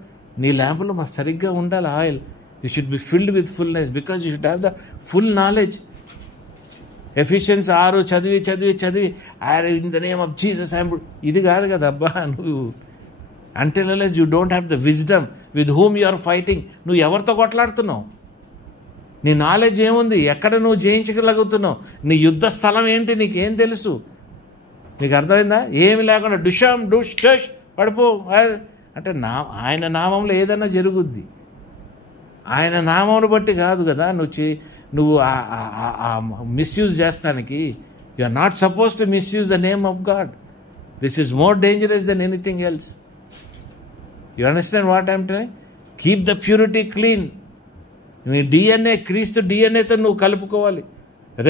నీ ల్యాంపులు మరి సరిగ్గా ఉండాలి oil. You should be filled with fullness because you should have the full knowledge. Ephesians 6 చదివి in the name of Jesus ఇది కాదు కదా అబ్బా. నువ్వు until you don't have the wisdom with whom you are fighting. నువ్వు ఎవరితో కొట్లాడుతున్నావు? నీ knowledge ఏముంది? ఎక్కడ నువ్వు జయించగలుగుతున్నావు? నీ యుద్ధ స్థలం ఏంటి? నీకేం తెలుసు? నీకు అర్థమైందా? ఏమి లేకుండా డుషాం డుష్ డష్ పడిపో అంటే ఆయన నామంలో ఏదన్నా జరుగుద్ది. ఆయన నామంను బట్టి కాదు కదా నువ్వు మిస్యూజ్ చేస్తానికి. You are not suppose to misuse the name of God. This is more dangerous than anything else. You understand what I'm telling? Keep the purity clean. నీ డిఎన్ఏ క్రీస్తు డిఎన్ఏతో నువ్వు కలుపుకోవాలి.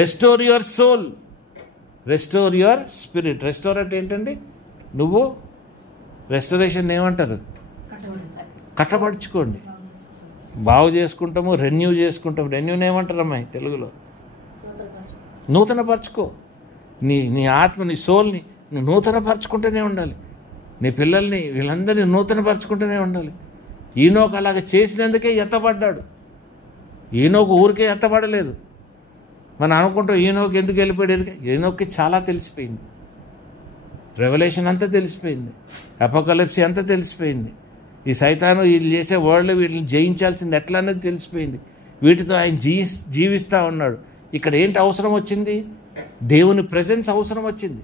Restore your soul, restore your spirit. Restore అంటే ఏంటండి? నువ్వు restoration ఏమంటారు? కట్టబడుచుకోండి. బాగు చేసుకుంటాము, రెన్యూ చేసుకుంటాము. రెన్యూని ఏమంటారు అమ్మాయి తెలుగులో? నూతనపరచుకో. నీ ఆత్మ, నీ సోల్ని నువ్వు నూతనపరచుకుంటూనే ఉండాలి. నీ పిల్లల్ని వీళ్ళందరినీ నూతనపరచుకుంటూనే ఉండాలి. ఈనోకు అలాగ చేసినందుకే ఎత్తబడ్డాడు. ఈనోకు ఊరికే ఎత్తబడలేదు. మనం అనుకుంటాం ఈనోకి ఎందుకు వెళ్ళిపోయాడు. ఈనోకి చాలా తెలిసిపోయింది. రెవల్యూషన్ అంతా తెలిసిపోయింది. అపోకలిప్సీ అంతా తెలిసిపోయింది. ఈ సైతాను వీళ్ళు చేసే వరల్డ్ వీటిని జయించాల్సింది ఎట్లా అనేది తెలిసిపోయింది. వీటితో ఆయన జీవిస్తూ ఉన్నాడు. ఇక్కడ ఏంటి అవసరం వచ్చింది? దేవుని ప్రెజెన్స్ అవసరం వచ్చింది.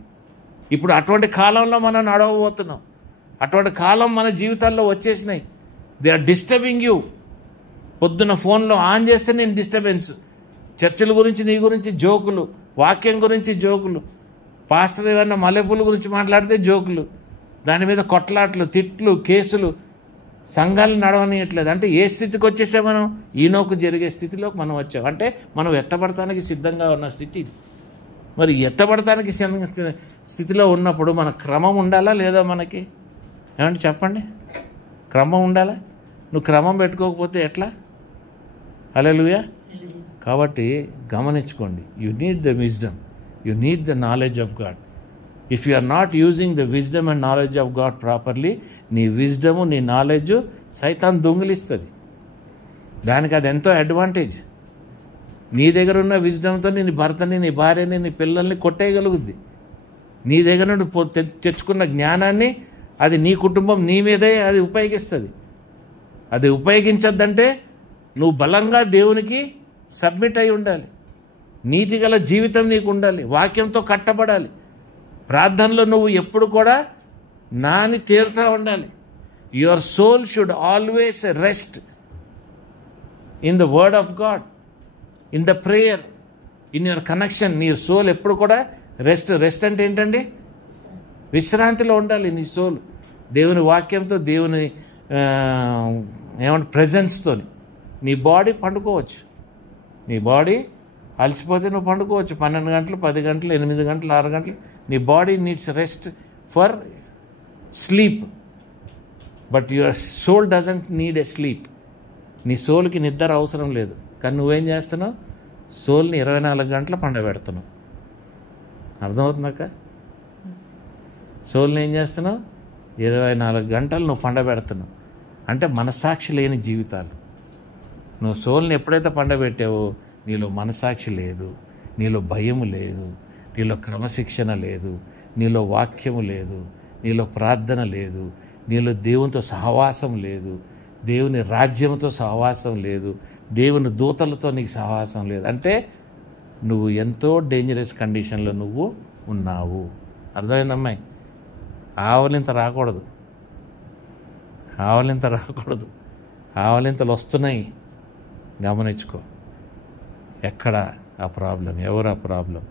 ఇప్పుడు అటువంటి కాలంలో మనం నడవబోతున్నాం. అటువంటి కాలం మన జీవితాల్లో వచ్చేసినాయి. They are disturbing you. పొద్దున ఫోన్లో ఆన్ చేస్తే నేను డిస్టర్బెన్స్. చర్చిల గురించి, నీ గురించి జోకులు, వాక్యం గురించి జోకులు, పాస్టర్ ఏదన్నా మల్లెపూల గురించి మాట్లాడితే జోకులు, దాని మీద కొట్లాట్లు, తిట్లు, కేసులు, సంఘాలు నడవనీయట్లేదు. అంటే ఏ స్థితికి వచ్చేసే మనం? ఈనోకు జరిగే స్థితిలోకి మనం వచ్చాం. అంటే మనం ఎత్తబడటానికి సిద్ధంగా ఉన్న స్థితి ఇది. మరి ఎత్తబడటానికి స్థితిలో ఉన్నప్పుడు మన క్రమం ఉండాలా లేదా? మనకి ఏమంటే చెప్పండి, క్రమం ఉండాలా? నువ్వు క్రమం పెట్టుకోకపోతే ఎట్లా? హల్లెలూయా. కాబట్టి గమనించుకోండి, you need the wisdom, you need the knowledge of God. If you are not using the wisdom and knowledge of God properly, నీ విజ్డము, నీ నాలెడ్జ్ సైతాన్ దొంగిలిస్తుంది. దానికి అది ఎంతో అడ్వాంటేజ్. నీ దగ్గర ఉన్న విజ్డమ్తో నీ భర్తని, నీ భార్యని, నీ పిల్లల్ని కొట్టేయగలుగుద్ది. నీ దగ్గర నుండి తెచ్చుకున్న జ్ఞానాన్ని అది నీ కుటుంబం, నీ మీదే అది ఉపయోగిస్తుంది. అది ఉపయోగించద్దంటే నువ్వు బలంగా దేవునికి సబ్మిట్ అయి ఉండాలి. నీతిగల జీవితం నీకు ఉండాలి. వాక్యంతో కట్టబడాలి. ప్రార్థనలో నువ్వు ఎప్పుడు కూడా నాని తీరుతూ ఉండాలి. Your soul should always rest in the word of God, in the prayer, in your connection. నీ సోల్ ఎప్పుడు కూడా రెస్ట్ అంటే ఏంటండి? విశ్రాంతిలో ఉండాలి నీ సోల్. దేవుని వాక్యంతో, దేవుని ఏమంటే ప్రెజెన్స్తో. నీ బాడీ పండుకోవచ్చు. నీ బాడీ అలసిపోతే నువ్వు పండుకోవచ్చు. 12 గంటలు, 10 గంటలు, 8 గంటలు, 6 గంటలు. నీ body needs rest for sleep, but your soul doesn't need a sleep. నీ సోల్కి నిద్ర అవసరం లేదు. కానీ నువ్వేం చేస్తున్నావు? సోల్ని 24 గంటలు పండబెడుతున్నావు. అర్థమవుతుందాక? సోల్ని ఏం చేస్తున్నావు? 24 గంటలు నువ్వు పండబెడుతున్నావు. అంటే మనస్సాక్షి లేని జీవితాలు. నువ్వు సోల్ని ఎప్పుడైతే పండబెట్టావో నీలో మనస్సాక్షి లేదు, నీలో భయము లేదు, నీలో క్రమశిక్షణ లేదు, నీలో వాక్యము లేదు, నీలో ప్రార్థన లేదు, నీలో దేవునితో సహవాసం లేదు, దేవుని రాజ్యంతో సహవాసం లేదు, దేవుని దూతలతో నీకు సహవాసం లేదు. అంటే నువ్వు ఎంతో డేంజరస్ కండిషన్లో నువ్వు ఉన్నావు. అర్థమైందమ్మాయి? ఆవలింత రాకూడదు, ఆవలింత రాకూడదు. ఆవలింతలు వస్తున్నాయి, గమనించుకో. ఎక్కడ ఆ ప్రాబ్లం? ఎవరు ఆ ప్రాబ్లం?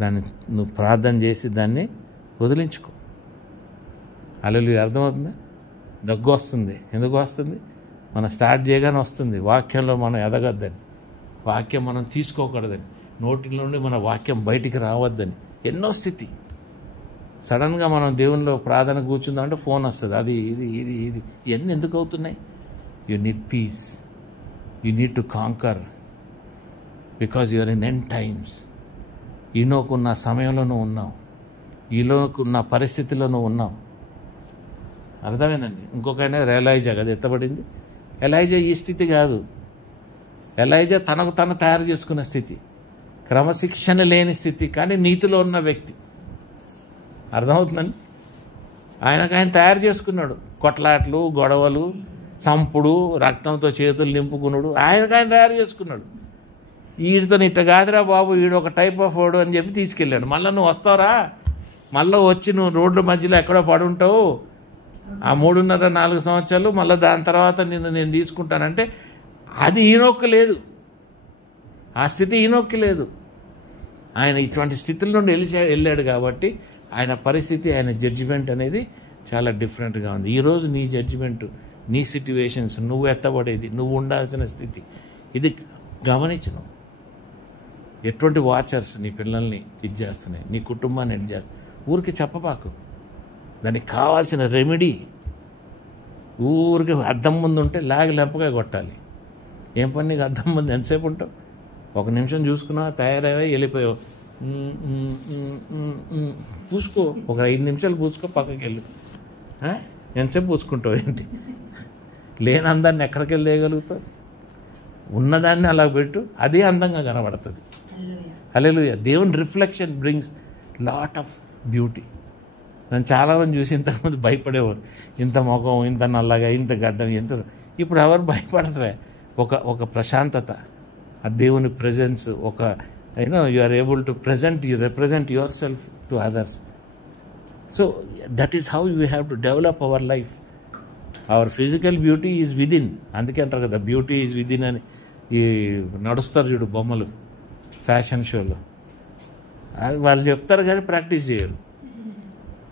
దాన్ని నువ్వు ప్రార్థన చేసి దాన్ని వదిలించుకో. హల్లెలూయా. అర్థమవుతుందా? దగ్గు వస్తుంది. ఎందుకు వస్తుంది? మనం స్టార్ట్ చేయగానే వస్తుంది. వాక్యంలో మనం ఎదగద్దని, వాక్యం మనం తీసుకోకూడదని, నోటి నుండి మన వాక్యం బయటికి రావద్దని, ఎన్నో స్థితి. సడన్గా మనం దేవునిలో ప్రార్థన కూర్చుందామంటే ఫోన్ వస్తుంది. అది ఇది ఇది ఇది ఇవన్నీ ఎందుకు అవుతున్నాయి? You need peace, you need to conquer, because you are in end times. ఈనోకున్న సమయంలోనూ ఉన్నావు, ఈలోకున్న పరిస్థితిలోనూ ఉన్నావు. అర్థమైందండి? ఇంకొక ఆయన ఎలైజా కదా ఎత్తబడింది. ఎలైజా ఈ స్థితి కాదు. ఎలైజా తనకు తను తయారు చేసుకున్న స్థితి, క్రమశిక్షణ లేని స్థితి, కానీ నీతిలో ఉన్న వ్యక్తి. అర్థమవుతుందండి? ఆయన తయారు చేసుకున్నాడు. కొట్లాట్లు, గొడవలు, చంపుడు, రక్తంతో చేతులు నింపుకున్నాడు, ఆయన తయారు చేసుకున్నాడు. వీడితో ఇట్ట కాదురా బాబు, వీడు ఒక టైప్ ఆఫ్ వాడు అని చెప్పి తీసుకెళ్ళాడు. మళ్ళీ నువ్వు వస్తావురా, మళ్ళీ వచ్చి నువ్వు రోడ్ల మధ్యలో ఎక్కడో పడుంటావు ఆ 3.5-4 సంవత్సరాలు, మళ్ళీ దాని తర్వాత నేను తీసుకుంటానంటే అది ఈనొక్క లేదు. ఆ స్థితి ఈనొక్కి లేదు. ఆయన ఇటువంటి స్థితుల నుండి వెళ్ళాడు కాబట్టి ఆయన పరిస్థితి, ఆయన జడ్జిమెంట్ అనేది చాలా డిఫరెంట్గా ఉంది. ఈరోజు నీ జడ్జిమెంట్, నీ సిట్యువేషన్స్, నువ్వు ఎత్తబడేది, నువ్వు ఉండాల్సిన స్థితి, ఇది గమనించను. ఎటువంటి వాచర్స్ నీ పిల్లల్ని ఇది చేస్తున్నాయి, నీ కుటుంబాన్ని ఇది చేస్తున్నాయి, ఊరికి చెప్పబాకు. దానికి కావాల్సిన రెమెడీ ఊరికి అద్దం ముందు ఉంటే లాగి లెంపగా కొట్టాలి. ఏం పని నీకు అద్దం ముందు ఎంతసేపు ఉంటావు? 1 నిమిషం చూసుకున్నావు, తయారయ్యా, వెళ్ళిపోయావు. పూసుకో, ఒక 5 నిమిషాలు పూసుకో, పక్కకి వెళ్ళు. ఎంతసేపు పూసుకుంటావు ఏంటి? లేని అందాన్ని ఎక్కడికి వెళ్ళి వేయగలుగుతావు? ఉన్నదాన్ని అలా పెట్టు, అదే అందంగా కనబడుతుంది. హల్లెలూయా. దేవుని reflection brings lot of beauty. నన్ను చాలామంది చూసి ఇంతకుముందు భయపడేవారు. ఇంత ముఖం, ఇంత నల్లగా, ఇంత గడ్డం, ఎంత. ఇప్పుడు ఎవరు భయపడతారే? ఒక ప్రశాంతత, ఆ దేవుని ప్రెజెన్స్, ఒక you are able to represent your self to others. So that is how you have to develop our life. Our physical beauty is within. అందుకే అంటారు కదా, బ్యూటీ ఈజ్ విదిన్ అని. ఈ నడుస్తారు చూడు బొమ్మలు ఫ్యాషన్ షోలో, వాళ్ళు చెప్తారు కానీ ప్రాక్టీస్ చేయరు.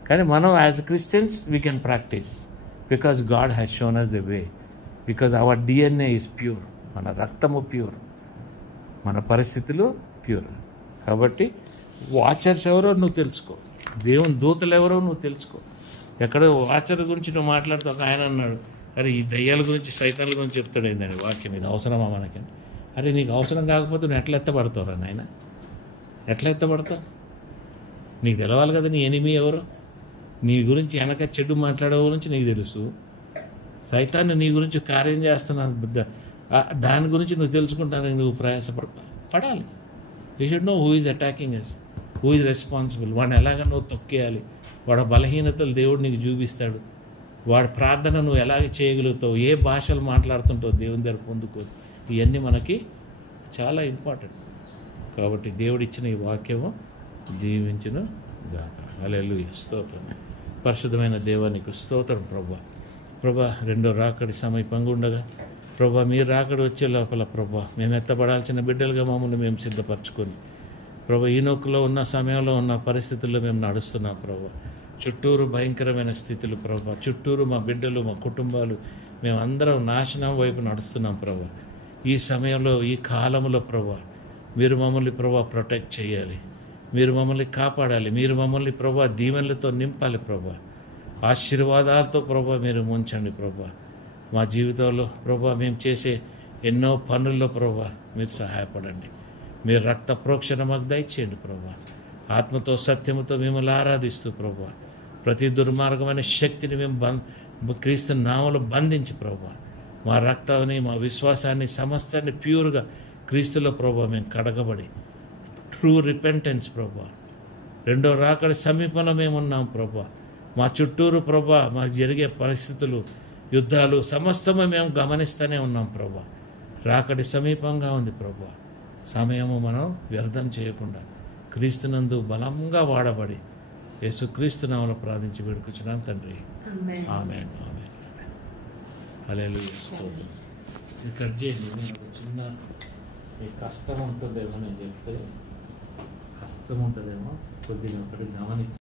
కానీ మనం as Christians we can practice, because God has shown us the way, because our DNA is pure. మన రక్తము ప్యూర్, మన పరిస్థితులు ప్యూర్. కాబట్టి వాచర్స్ ఎవరో నువ్వు తెలుసుకో, దేవుని దూతలు ఎవరో నువ్వు తెలుసుకో. ఎక్కడో వాచర్ గురించి నువ్వు మాట్లాడుతూ ఒక ఆయన అన్నాడు, అరే ఈ దయ్యాల గురించి, సైతాన్ల గురించి చెప్తాడు ఏందని వాక్యం, ఇది అవసరమా మనకి? అరే నీకు అవసరం కాకపోతే నువ్వు ఎట్లా ఎత్తబడతావురా నాయన? ఎట్లా ఎత్తబడతావు? నీకు తెలవాలి కదా నీ ఎనిమి ఎవరు. నీ గురించి వెనక చెడు మాట్లాడే గురించి నీకు తెలుసు. సైతాన్ని నీ గురించి కార్యం చేస్తున్నాను, దాని గురించి నువ్వు తెలుసుకుంటానికి నువ్వు పడాలి. You should know who is attacking us, who is responsible. వాడిని ఎలాగ నువ్వు తొక్కేయాలి, వాడి బలహీనతలు దేవుడు నీకు చూపిస్తాడు, వాడి ప్రార్థన నువ్వు ఎలాగ చేయగలుగుతావు, ఏ భాషలు మాట్లాడుతుంటావు దేవుని దగ్గర పొందుకోదు. ఇవన్నీ మనకి చాలా ఇంపార్టెంట్. కాబట్టి దేవుడిచ్చిన ఈ వాక్యము జీవించును గాక. హల్లెలూయా. స్తోత్రం. పరిశుద్ధమైన దేవానికి స్తోత్రం. ప్రభా రెండో రాకడి సమీపంగా ఉండగా ప్రభా మీరు రాకడి వచ్చే లోపల ప్రభా మేము ఎత్తబడాల్సిన బిడ్డలుగా మమ్మల్ని మేము సిద్ధపరచుకొని ప్రభా ఈనోకులో ఉన్న సమయంలో ఉన్న పరిస్థితుల్లో మేము నడుస్తున్నాం ప్రభా. చుట్టూరు భయంకరమైన స్థితులు ప్రభా, చుట్టూరు మా బిడ్డలు, మా కుటుంబాలు, మేము అందరం నాశనం వైపు నడుస్తున్నాం ప్రభా. ఈ సమయంలో, ఈ కాలంలో ప్రభా మీరు మమ్మల్ని ప్రభా ప్రొటెక్ట్ చేయాలి, మీరు మమ్మల్ని కాపాడాలి, మీరు మమ్మల్ని ప్రభా దీవెనలతో నింపాలి ప్రభా, ఆశీర్వాదాలతో ప్రభా మీరు ముంచండి ప్రభా. మా జీవితంలో ప్రభా మేము చేసే ఎన్నో పనుల్లో ప్రభా మీరు సహాయపడండి. మీరు రక్త ప్రోక్షణ మాకు దయచేయండి ప్రభా. ఆత్మతో సత్యముతో మిమ్మల్ని ఆరాధిస్తూ ప్రభా ప్రతి దుర్మార్గమైన శక్తిని మేము క్రీస్తు నామములో బంధించి ప్రభా మా రక్తాన్ని, మా విశ్వాసాన్ని, సమస్తాన్ని ప్యూర్గా క్రీస్తులో ప్రభా మేము కడగబడి ట్రూ రిపెంటెన్స్ ప్రభా రెండో రాకడి సమీపంలో మేము ఉన్నాం ప్రభా. మా చుట్టూరు ప్రభా మాకు జరిగే పరిస్థితులు, యుద్ధాలు సమస్తము మేము గమనిస్తూనే ఉన్నాం ప్రభా. రాకడి సమీపంగా ఉంది ప్రభా. సమయము మనం వ్యర్థం చేయకుండా క్రీస్తునందు బలంగా వాడబడి యేసుక్రీస్తు నామములో ప్రార్థించి వేడుకొచ్చున్నాం తండ్రి. ఆమేన్. ఆమేన్. హల్లెలూయా. స్తోత్రం. ఇది కట్ చేయండి. నేను ఒక చిన్న కష్టం ఉంటుందేమో, నేను చెప్తే కష్టం ఉంటుందేమో కొద్దిగా ఒకటి గమనించి